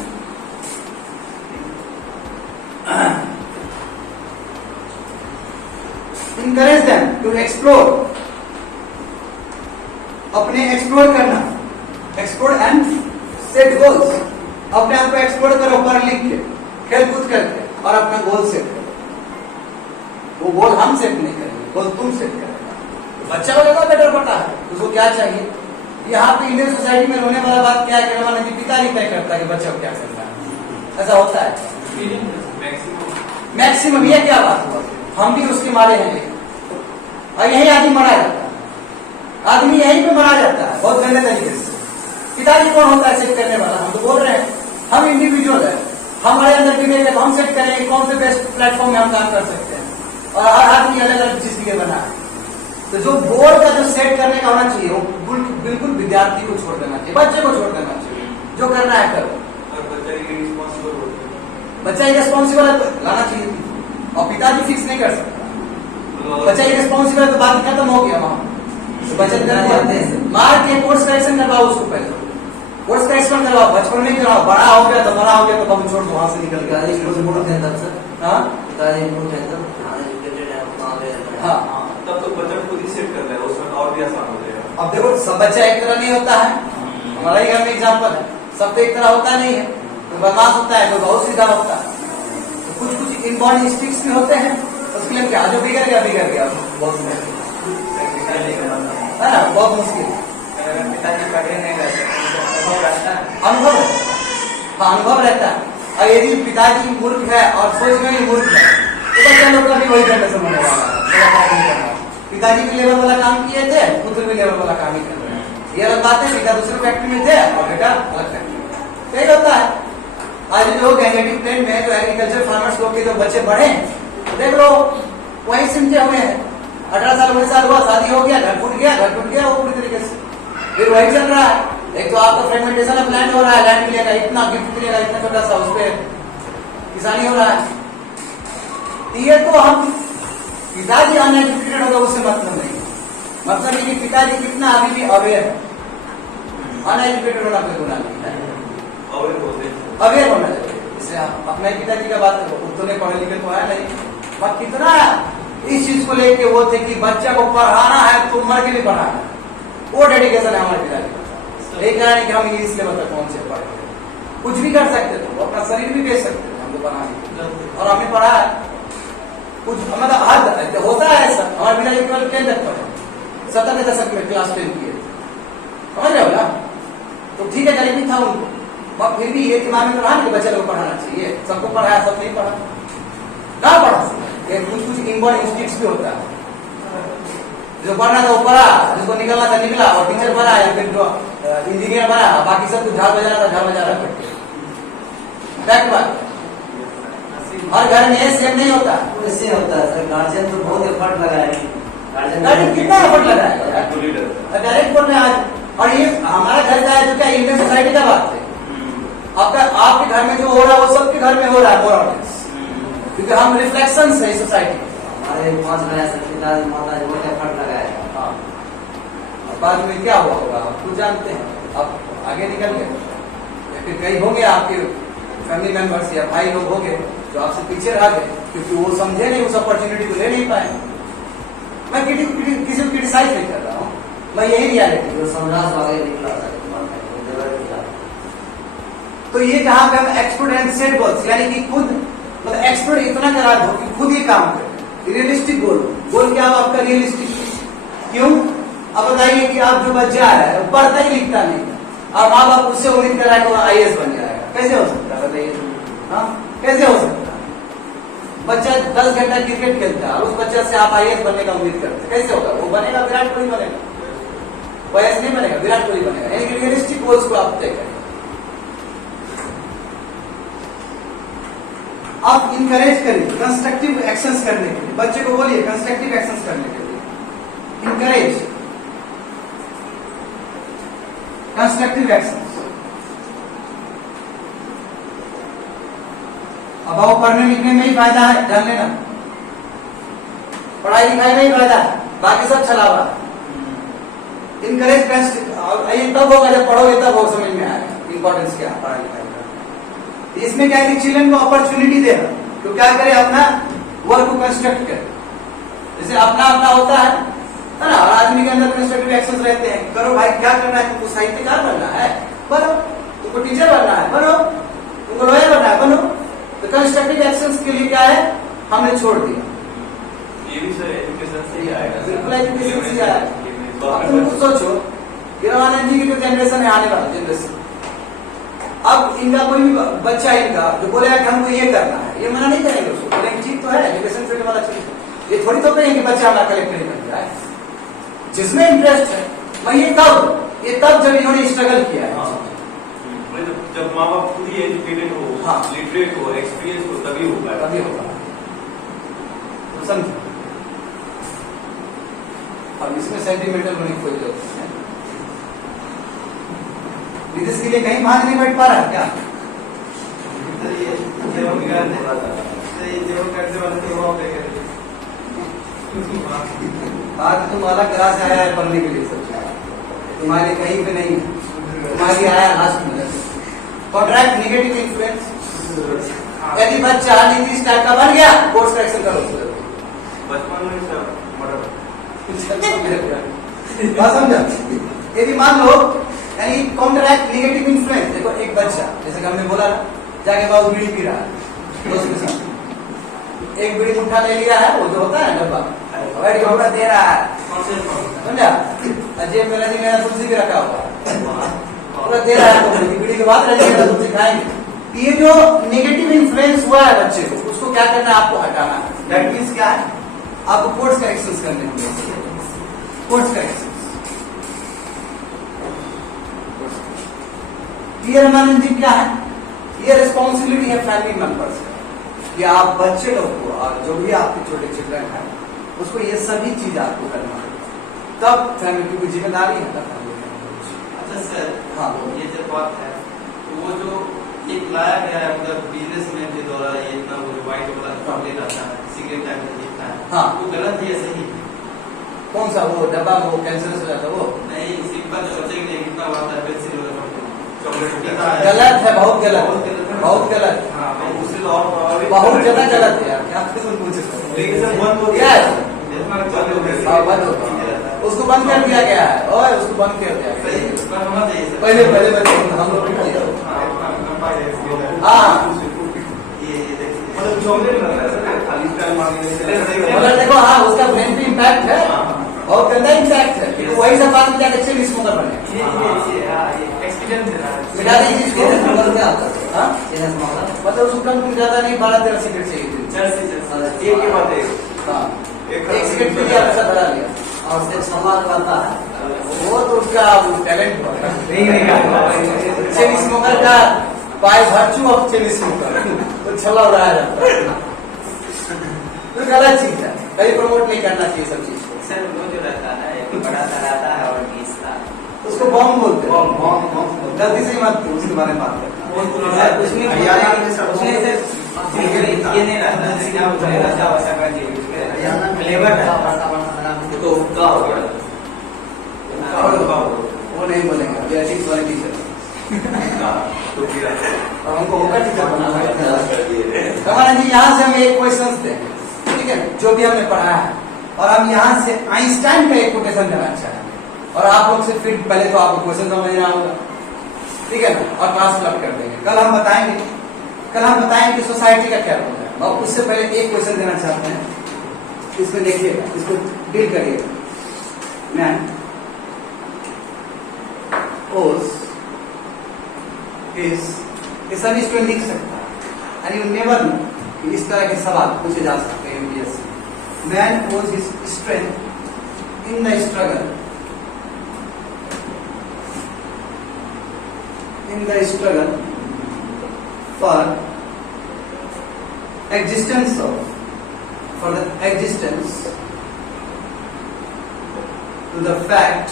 Encourage them to explore, अपने एक्सप्लोर करना, एक्सप्लोर एंड सेट गोल्स, अपने आप को एक्सप्लोर करो पढ़ लिख के, खेल कूद करके, और अपना गोल सेट करो। वो गोल हम सेट नहीं करेंगे, गोल तुम सेट करेगा। बच्चा को ज्यादा बेटर पता है उसको क्या चाहिए। यहाँ पे इंडियन सोसाइटी में रोने वाला बात क्या है, कहने वाला कि पिता ही तय करता है कि बच्चा को क्या करना है, ऐसा होता है मैक्सिमम। ये क्या बात हुआ, हम भी उसके मारे हैं, और यही आदमी मरा जाता है, आदमी यहीं पे मरा जाता है बहुत गंदे तरीके से। पिताजी कौन होता है सेट करने वाला, हम तो बोल रहे हैं हम इंडिविजुअल है, हमारे अंदर विवेक है, हम सेट करेंगे कौन से बेस्ट प्लेटफॉर्म में हम काम कर सकते हैं, और हर आदमी अलग अलग चीज के लिए बना है। तो जो बोर्ड का जो सेट करने का होना चाहिए वो बिल्कुल विद्यार्थी को छोड़ देना चाहिए, बच्चे को छोड़ देना चाहिए, जो करना है करो। बच्चा इरेस्पॉन्सिबल है तो लाना चाहिए, और पिताजी फिक्स नहीं कर सकता। बच्चा इरेस्पॉन्सिबल है तो बात खत्म हो गया वहां। तो बचत कर मार के कोर्स करेक्शन करवाओ उसको, पहले कोर्स करेक्शन करवाओ, बचपन में करवाओ, बड़ा हो गया तो कब छोड़ दो, वहां से निकल गया। हाँ, तब तो बच्चा खुद ही सेट कर लेगा, उसमें और भी आसान हो जाएगा। अब देखो सब बच्चा एक तरह नहीं होता है, हमारा ही घर में एग्जाम्पल है, सब तो एक तरह होता नहीं है, कोई बदमाश होता है, कोई बहुत सीधा होता है, तो कुछ इनबॉर्न इंस्टिंक्ट्स भी होते हैं, उसके लिए क्या जो बिगड़ गया बहुत है ना, बहुत मुश्किल। पिताजी पढ़े नहीं रहते, अनुभव है, हाँ अनुभव रहता है। और यदि पिताजी मूर्ख है और सोच में भी मूर्ख है तो बच्चा लोग का भी वही करने से मन होगा। पिताजी भी लेबर वाला काम किए थे, पुत्र भी लेबर वाला काम ही कर रहे हैं, ये अलग बात है। पिता दूसरे फैक्ट्री में थे और बेटा अलग फैक्ट्री में, यही होता है। आज जो नेगेटिव ट्रेंड में जो एग्रीकल्चर फार्मर्स लोग के जो बच्चे बढ़े देख लो वही सिमटे हुए हैं। 18 साल 19 साल हुआ, शादी हो गया, घर टूट गया वो पूरी तरीके से, फिर वही चल रहा है। एक तो आपका फ्रेगमेंटेशन ऑफ लैंड हो रहा है, लैंड मिलेगा इतना, गिफ्ट मिलेगा इतना छोटा सा, उस पर किसानी हो रहा है। ये तो हम पिताजी अनएजुकेटेड होगा उससे मतलब नहीं, मतलब ये कि पिताजी कितना अभी भी अवेयर है। अनएजुकेटेड होना कोई गुनाह नहीं है, अवेयर होना चाहिए। जैसे अपने पिताजी का बात करो, खुद तो नहीं पढ़े लिखे तो है नहीं, पर कितना इस चीज को लेके वो थे कि बच्चा को पढ़ाना है तो मर के भी पढ़ाना है, वो डेडिकेशन है हमारे पिताजी का। एक कारण कि हम इंग्लिश लेवल तक पहुंचे, पढ़े कुछ भी कर सकते थे, अपना शरीर भी बेच सकते थे, हमको पढ़ाने और हमने पढ़ा है कुछ, मतलब हद होता है ऐसा। हमारे पिताजी केवल 10 तक पढ़े, 70 के दशक में क्लास 10 किए, समझ रहे हो ना। तो ठीक है गरीबी था उनको, पर फिर भी ये दिमाग में तो रहा कि बच्चे लोग पढ़ाना चाहिए, सबको पढ़ाया, सब नहीं पढ़ा, ना पढ़ा। कुछ इनबॉर्न इंस्टिंक्ट्स भी होता है, जो पढ़ना था वो पढ़ा, जिसको निकलना था निकला, और टीचर बना या फिर जो इंजीनियर बना, बाकी सब कुछ झाड़ बजा रहा था। फैक्ट बात, हर घर में सेम नहीं होता, ऐसे होता है सर। गार्जियन तो बहुत एफर्ट लगाएंगे, गार्जियन कितना एफर्ट लगाएगा, डायरेक्ट बोल रहे हैं आज। और ये हमारा घर का है जो क्या इंडियन सोसाइटी का बात है, आपके घर में जो हो रहा है वो सबके घर में हो रहा है, मोरलेस, क्योंकि हम रिफ्लेक्शन है सोसाइटी। हमारे 5 नया पिताजी माताजी बहुत एफर्ट लगाएगा। हाँ, बाद में क्या हुआ होगा आप खुद जानते हैं, अब आगे निकल गए, या फिर कई होंगे आपके फैमिली मेंबर्स या भाई लोग होंगे जो आपसे पीछे रह गए, क्योंकि वो समझे नहीं, उस अपॉर्चुनिटी को ले नहीं पाए। मैं किसी को क्रिटिसाइज नहीं कर रहा हूँ, मैं यही रियलिटी जो सम्राट वगैरह निकला था। तो ये जहां पे हम एक्सपर्ट एंड सेट गोल्स, यानी कि खुद मतलब एक्सपर्ट इतना करा दो कि खुद ही काम करें। रियलिस्टिक गोल क्या हो आपका, रियलिस्टिक क्यों? अब बताइए कि आप जो बच्चा है पढ़ता ही लिखता नहीं, अब माँ बाप उससे उम्मीद कर रहा है कि वो IAS बन जाएगा, कैसे हो सकता है बताइए? हाँ, कैसे हो सकता है? बच्चा 10 घंटा क्रिकेट खेलता है और उस बच्चे से आप IAS बनने का उम्मीद करते हैं, कैसे होगा? वो बनेगा विराट कोहली बनेगा, वो ऐसे नहीं बनेगा, विराट कोहली बनेगा। यानी कि रियलिस्टिक गोल्स को आप तय करें। आप इनकरेज करिए कंस्ट्रक्टिव एक्शंस करने के लिए, बच्चे को बोलिए कंस्ट्रक्टिव एक्शंस करने के लिए, इनकरेज कंस्ट्रक्टिव एक्शंस। अब आओ पढ़ने लिखने में ही फायदा है, जान लेना, पढ़ाई लिखाई में ही फायदा है, बाकी सब छलावा। इनकरेज ये तब होगा जब पढ़ोगे, तब हो समझ में आएगा इंपॉर्टेंस क्या है पढ़ाई लिखाई का। इसमें क्या है कि चिल्ड्रन को अपॉर्चुनिटी दे रहा तो क्या करे, अपना वर्क को कंस्ट्रक्ट करे। जैसे अपना अपना होता है ना, और आदमी के अंदर कंस्ट्रक्टिव एक्शंस रहते हैं। करो भाई, क्या करना है, तुमको साहित्यकार बनना है बनो, तुमको टीचर बनना है बनो, तुमको लॉयर बनना है बनो। तो कंस्ट्रक्टिव एक्शंस के लिए क्या है, हमने छोड़ दिया। ये भी सर एजुकेशन से ही आएगा। बिल्कुल एजुकेशन से ही आएगा। अब तुम कुछ सोचो, हीरानंद जी की जो जनरेशन है, आने वाला जनरेशन, अब इनका कोई भी बच्चा इनका जो बोलेगा कि हमको ये करना है, ये मना नहीं करेंगे उसको, बोलेंगे ठीक तो है, एजुकेशन फील्ड वाला चीज। ये थोड़ी तो कहेंगे कि बच्चा हमारा कलेक्टर ही बन जाए। जिसमें इंटरेस्ट है, मैं ये तब जब इन्होंने स्ट्रगल किया है। जब माँ बाप खुद ही एजुकेटेड हो, हाँ, लिटरेट हो, एक्सपीरियंस हो, तभी हो पाएगा। तभी होगा। तो समझो, अब इसमें सेंटिमेंटल होने की कोई जरूरत नहीं है। विदेश के लिए कहीं भाग नहीं बैठ पा रहा है क्या? आज तुम अलग ग्रास से आया है पढ़ने के लिए, सब तुम्हारे कहीं पे नहीं, तुम्हारी आया लास्ट में। कॉन्ट्रैक्ट नेगेटिव इन्फ्लुएंस, यदि बच्चा नीति टाइप का बन गया, कोर्स करेक्शन करो। बचपन में सर बात समझा? यदि मान लो यानी कॉन्ट्रैक्ट नेगेटिव इन्फ्लुएंस, देखो एक बच्चा जैसे कि हमने बोला ना, जाके बाबू बीड़ी पी रहा है दोस्त के साथ, एक बीड़ी मुट्ठा ले लिया है, वो जो होता है डब्बा, कपड़ा दे रहा है, समझा? अजय मेरा जी मेरा तुलसी भी रखा हुआ है, पूरा दे रहा है, तो बीड़ी के बाद रहेगा तुलसी खाएंगे। ये जो नेगेटिव इन्फ्लुएंस हुआ है बच्चे को, उसको क्या करना है, आपको हटाना है। दैट मीन्स क्या है, आपको कोर्स करेक्शंस करने होंगे। कोर्स करेक्शंस ये रामानंद जी क्या है, ये रिस्पॉन्सिबिलिटी है फैमिली मेंबर्स कि आप बच्चे लोग को और जो भी आपके छोटे चिल्ड्रन हैं उसको ये सभी चीज आपको करना है, तब फैमिली की जिम्मेदारी है। तब अच्छा सर, हाँ, ये जो बात है तो वो जो एक लाया गया है, मतलब बिजनेसमैन के द्वारा ये इतना वो जो व्हाइट वाला चॉकलेट आता है, सिगरेट टाइप का दिखता है, हाँ, वो गलत है या सही? कौन सा वो डब्बा, वो कैंसरस हो जाता है वो? नहीं, सिंपल जो बच्चे के लिए कितना आता है, पेंसिल वगैरह चॉकलेट पीता है, गलत है, बहुत गलत, बहुत गलत, हाँ, उससे तो और बहुत ज्यादा गलत है यार। क्या पूछे बंद हो गया है, बंद हो गया। उसको बंद कर दिया गया है, और उसको बंद कर दिया गया है। होना चाहिए सर। पहले पहले बच्चे हम लोग हाँ, मतलब चॉकलेट लग रहा है खाली टाइम मांगने से। मगर देखो हाँ, उसका ब्रेन पे इम्पैक्ट है, बहुत गंदा इम्पैक्ट है, क्योंकि वही सब बात में जाकर अच्छे स्मोकर बने। मिटा देंगे इसको, स्मोकर क्या होता है? हाँ, मतलब उसको कम ज्यादा नहीं, 12-13 सिगरेट चाहिए। एक के बाद एक। हाँ, एक सिगरेट के लिए आपका बढ़ा लिया, और उससे संवाद बनता है, वो तो उसका टैलेंट चेन स्मोकर का by virtue of chain smoker तो छला उड़ाया जाता है। तो गलत चीज है, कहीं प्रमोट नहीं करना चाहिए सब चीज को। सर वो जो रहता है एक बड़ा सा रहता है और घिसता है, उसको बॉम्ब बोलते हैं। गलती से मत उसके बारे में बात करना। उसमें ये नहीं रहता है, क्या होता है वैसा वैसा करके फ्लेवर है तो हुक्का हो गया, वो नहीं बोलेंगे, ये अच्छी वाले टीचर और हमको होकर टीचर बनाना है। कमाल जी, यहाँ से हमें एक क्वेश्चन दें, ठीक है, जो भी हमने पढ़ा है, और हम यहाँ से आइंस्टाइन का एक कोटेशन देना चाहेंगे, और आप लोग से फिर पहले तो आपको क्वेश्चन समझना होगा, ठीक है ना, और क्लास क्लब कर देंगे। कल हम बताएंगे कि सोसाइटी का क्या रोल है, और उससे पहले एक क्वेश्चन देना चाहते हैं, इसमें देखिएगा, इसको डील करिएगा। मैन ओस इस सभी स्टूडेंट लिख सकता है, एंड यू नेवर नो कि इस तरह के सवाल पूछे जा सकते हैं UPSC. Man owes his strength in the struggle for existence of, for the existence, to the fact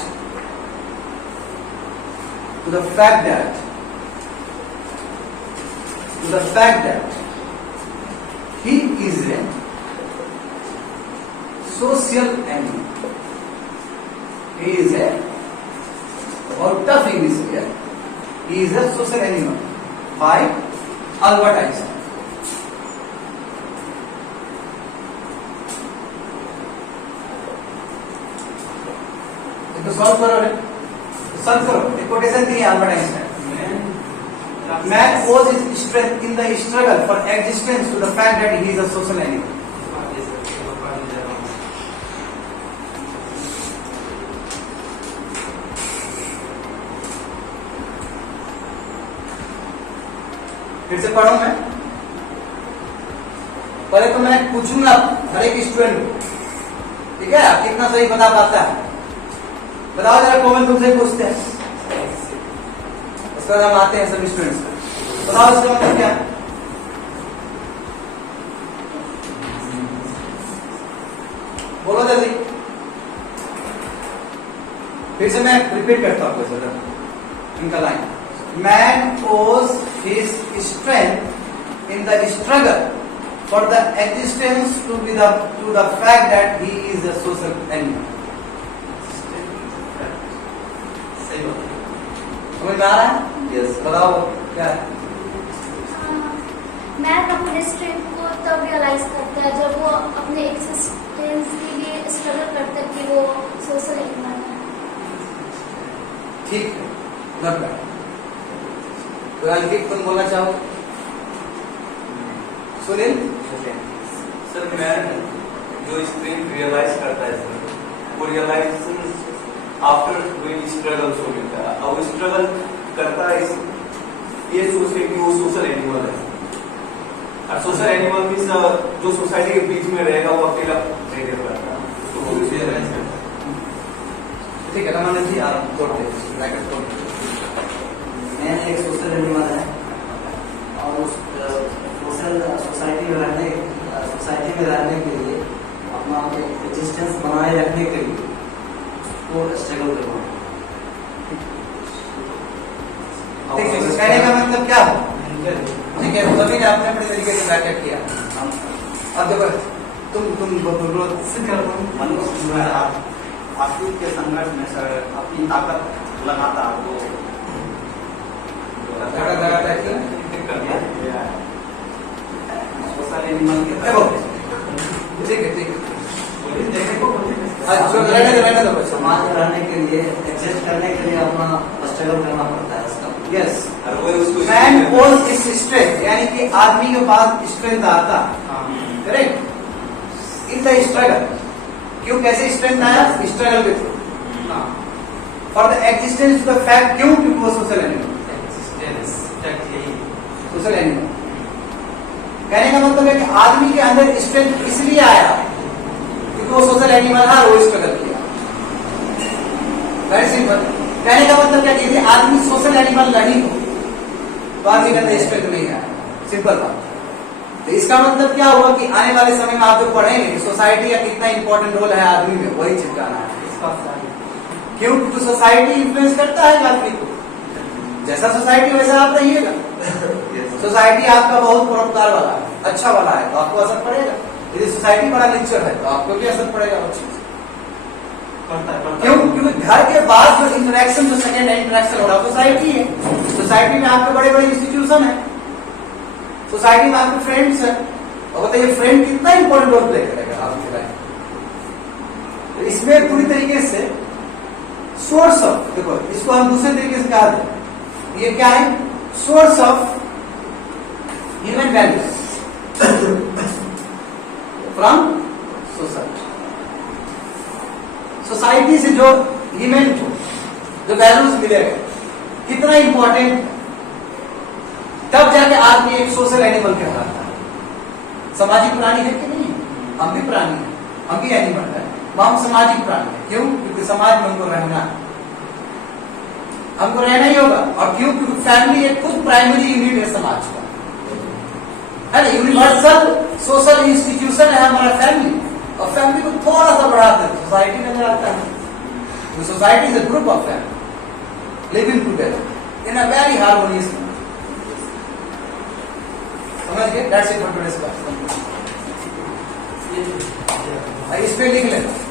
that he is a social animal. He is a, about tough English here, he is a social animal by Albert Einstein. Solve करो एक quotation दी है Albert Einstein. Man owes his strength in the struggle for existence to the fact that he is a social animal. फिर से पढ़ूं मैं, पहले तो मैं पूछूंगा हर एक स्टूडेंट को, ठीक है, आप कितना सही बता पाता है बताओ जरा, कॉमन रूप से पूछते हैं, उसके बाद हम आते हैं सभी स्टूडेंट्स को। बताओ इसका मतलब क्या है? बोलो जल्दी। फिर से मैं रिपीट करता हूँ जरा इनका line. Man owes his strength in the struggle for the existence to the fact that he is a social animal. समझ में आ रहा है? यस, बताओ क्या है? मैन अपने स्ट्रेंथ को तब रियलाइज करता है जब वो अपने एक्सिस्टेंस के लिए स्ट्रगल करता है कि वो सोशल एनिमल है। ठीक है, नॉट बैड। तो अंकित तुम बोलना चाहो? सुनील? सर मैन जो स्ट्रेंथ रियलाइज करता है सर, वो रियलाइजेशन आफ्टर डूइंग स्ट्रगल हो मिलता है। अब स्ट्रगल करता है ये सोच के कि वो सोशल एनिमल है, और सोशल एनिमल मीन्स जो सोसाइटी के बीच में रहेगा वो अकेला रह करता है, तो वो रियलाइज करता है। ठीक है, रमानंद जी आप तोड़ दे, ब्रैकेट तोड़ दे। मैन एक सोशल एनिमल है और उस सोसाइटी में रहने के लिए अपना एग्जिस्टेंस बनाए रखने के लिए उसको स्ट्रगल करना। ठीक है, कहने का मतलब क्या हो? ठीक है, सभी ने अपने अपने तरीके से व्याख्या किया। अब देखो मनुष्य जो है आखिर के संघर्ष में सर अपनी ताकत लगाता है, वो सोशल एनिमल के ठीक है, ठीक है, समाज में रहने के लिए एग्जिस्ट करने के लिए अपना स्ट्रगल करना पड़ता है उसका। यस, और वो उसको मैन ओज इज स्ट्रेंथ, यानी कि आदमी के पास स्ट्रेंथ आता है, करेक्ट, इन द स्ट्रगल। क्यों, कैसे स्ट्रेंथ आया? स्ट्रगल के through, for the existence the fact. क्यों? क्योंकि वो सोशल एनिमल, सोशल एनिमल। कहने का मतलब है कि आदमी के अंदर स्ट्रेंथ इसलिए आया क्योंकि वो सोशल एनिमल है और वो स्ट्रगल किया। Very simple. कहने का मतलब क्या, यदि आदमी सोशल एनिमल नहीं हो तो आदमी के अंदर स्ट्रेंथ नहीं आया, सिंपल बात। तो इसका मतलब क्या हुआ कि आने वाले समय में आप जो पढ़ेंगे कि सोसाइटी का कितना इंपॉर्टेंट रोल है आदमी में, वही चिपकाना है। क्यों? क्योंकि सोसाइटी इन्फ्लुएंस करता है आदमी को, जैसा सोसाइटी वैसा आप रहिएगा। सोसाइटी आपका बहुत परोपकार वाला है, अच्छा वाला है, तो आपको असर पड़ेगा। यदि सोसाइटी बड़ा निच्चर है तो आपको भी असर पड़ेगा अच्छी क्यों? क्योंकि घर के बाद जो इंटरेक्शन, जो सेकेंड इंटरेक्शन हो रहा है सोसाइटी है। सोसाइटी में आपके बड़े बड़े इंस्टीट्यूशन है, सोसाइटी में आपके फ्रेंड्स है, और बताइए फ्रेंड कितना इंपॉर्टेंट रोल प्ले करेगा आपकी लाइफ। तो इसमें पूरी तरीके से सोर्स ऑफ, देखो इसको हम दूसरे तरीके से कहा जाए, ये क्या है? Source of human values from society. Society से जो ह्यूमन को जो वैल्यूज मिलेगा कितना इंपॉर्टेंट, तब जाके आदमी एक सोशल एनिमल कहलाता है। सामाजिक प्राणी है कि नहीं? हम भी प्राणी हैं, हम भी एनिमल है, हम सामाजिक प्राणी है। क्यों? क्योंकि समाज में हमको रहना है, हमको रहना ही होगा। और क्यों? क्योंकि फैमिली एक खुद प्राइमरी यूनिट है समाज का, है ना, यूनिवर्सल सोशल इंस्टीट्यूशन है हमारा फैमिली, और फैमिली को थोड़ा सा बढ़ाते हैं सोसाइटी नजर आता है। Society is a group of family living together in a very harmonious manner. समझ गए? That's it for today's class. इस पे लिख लेना।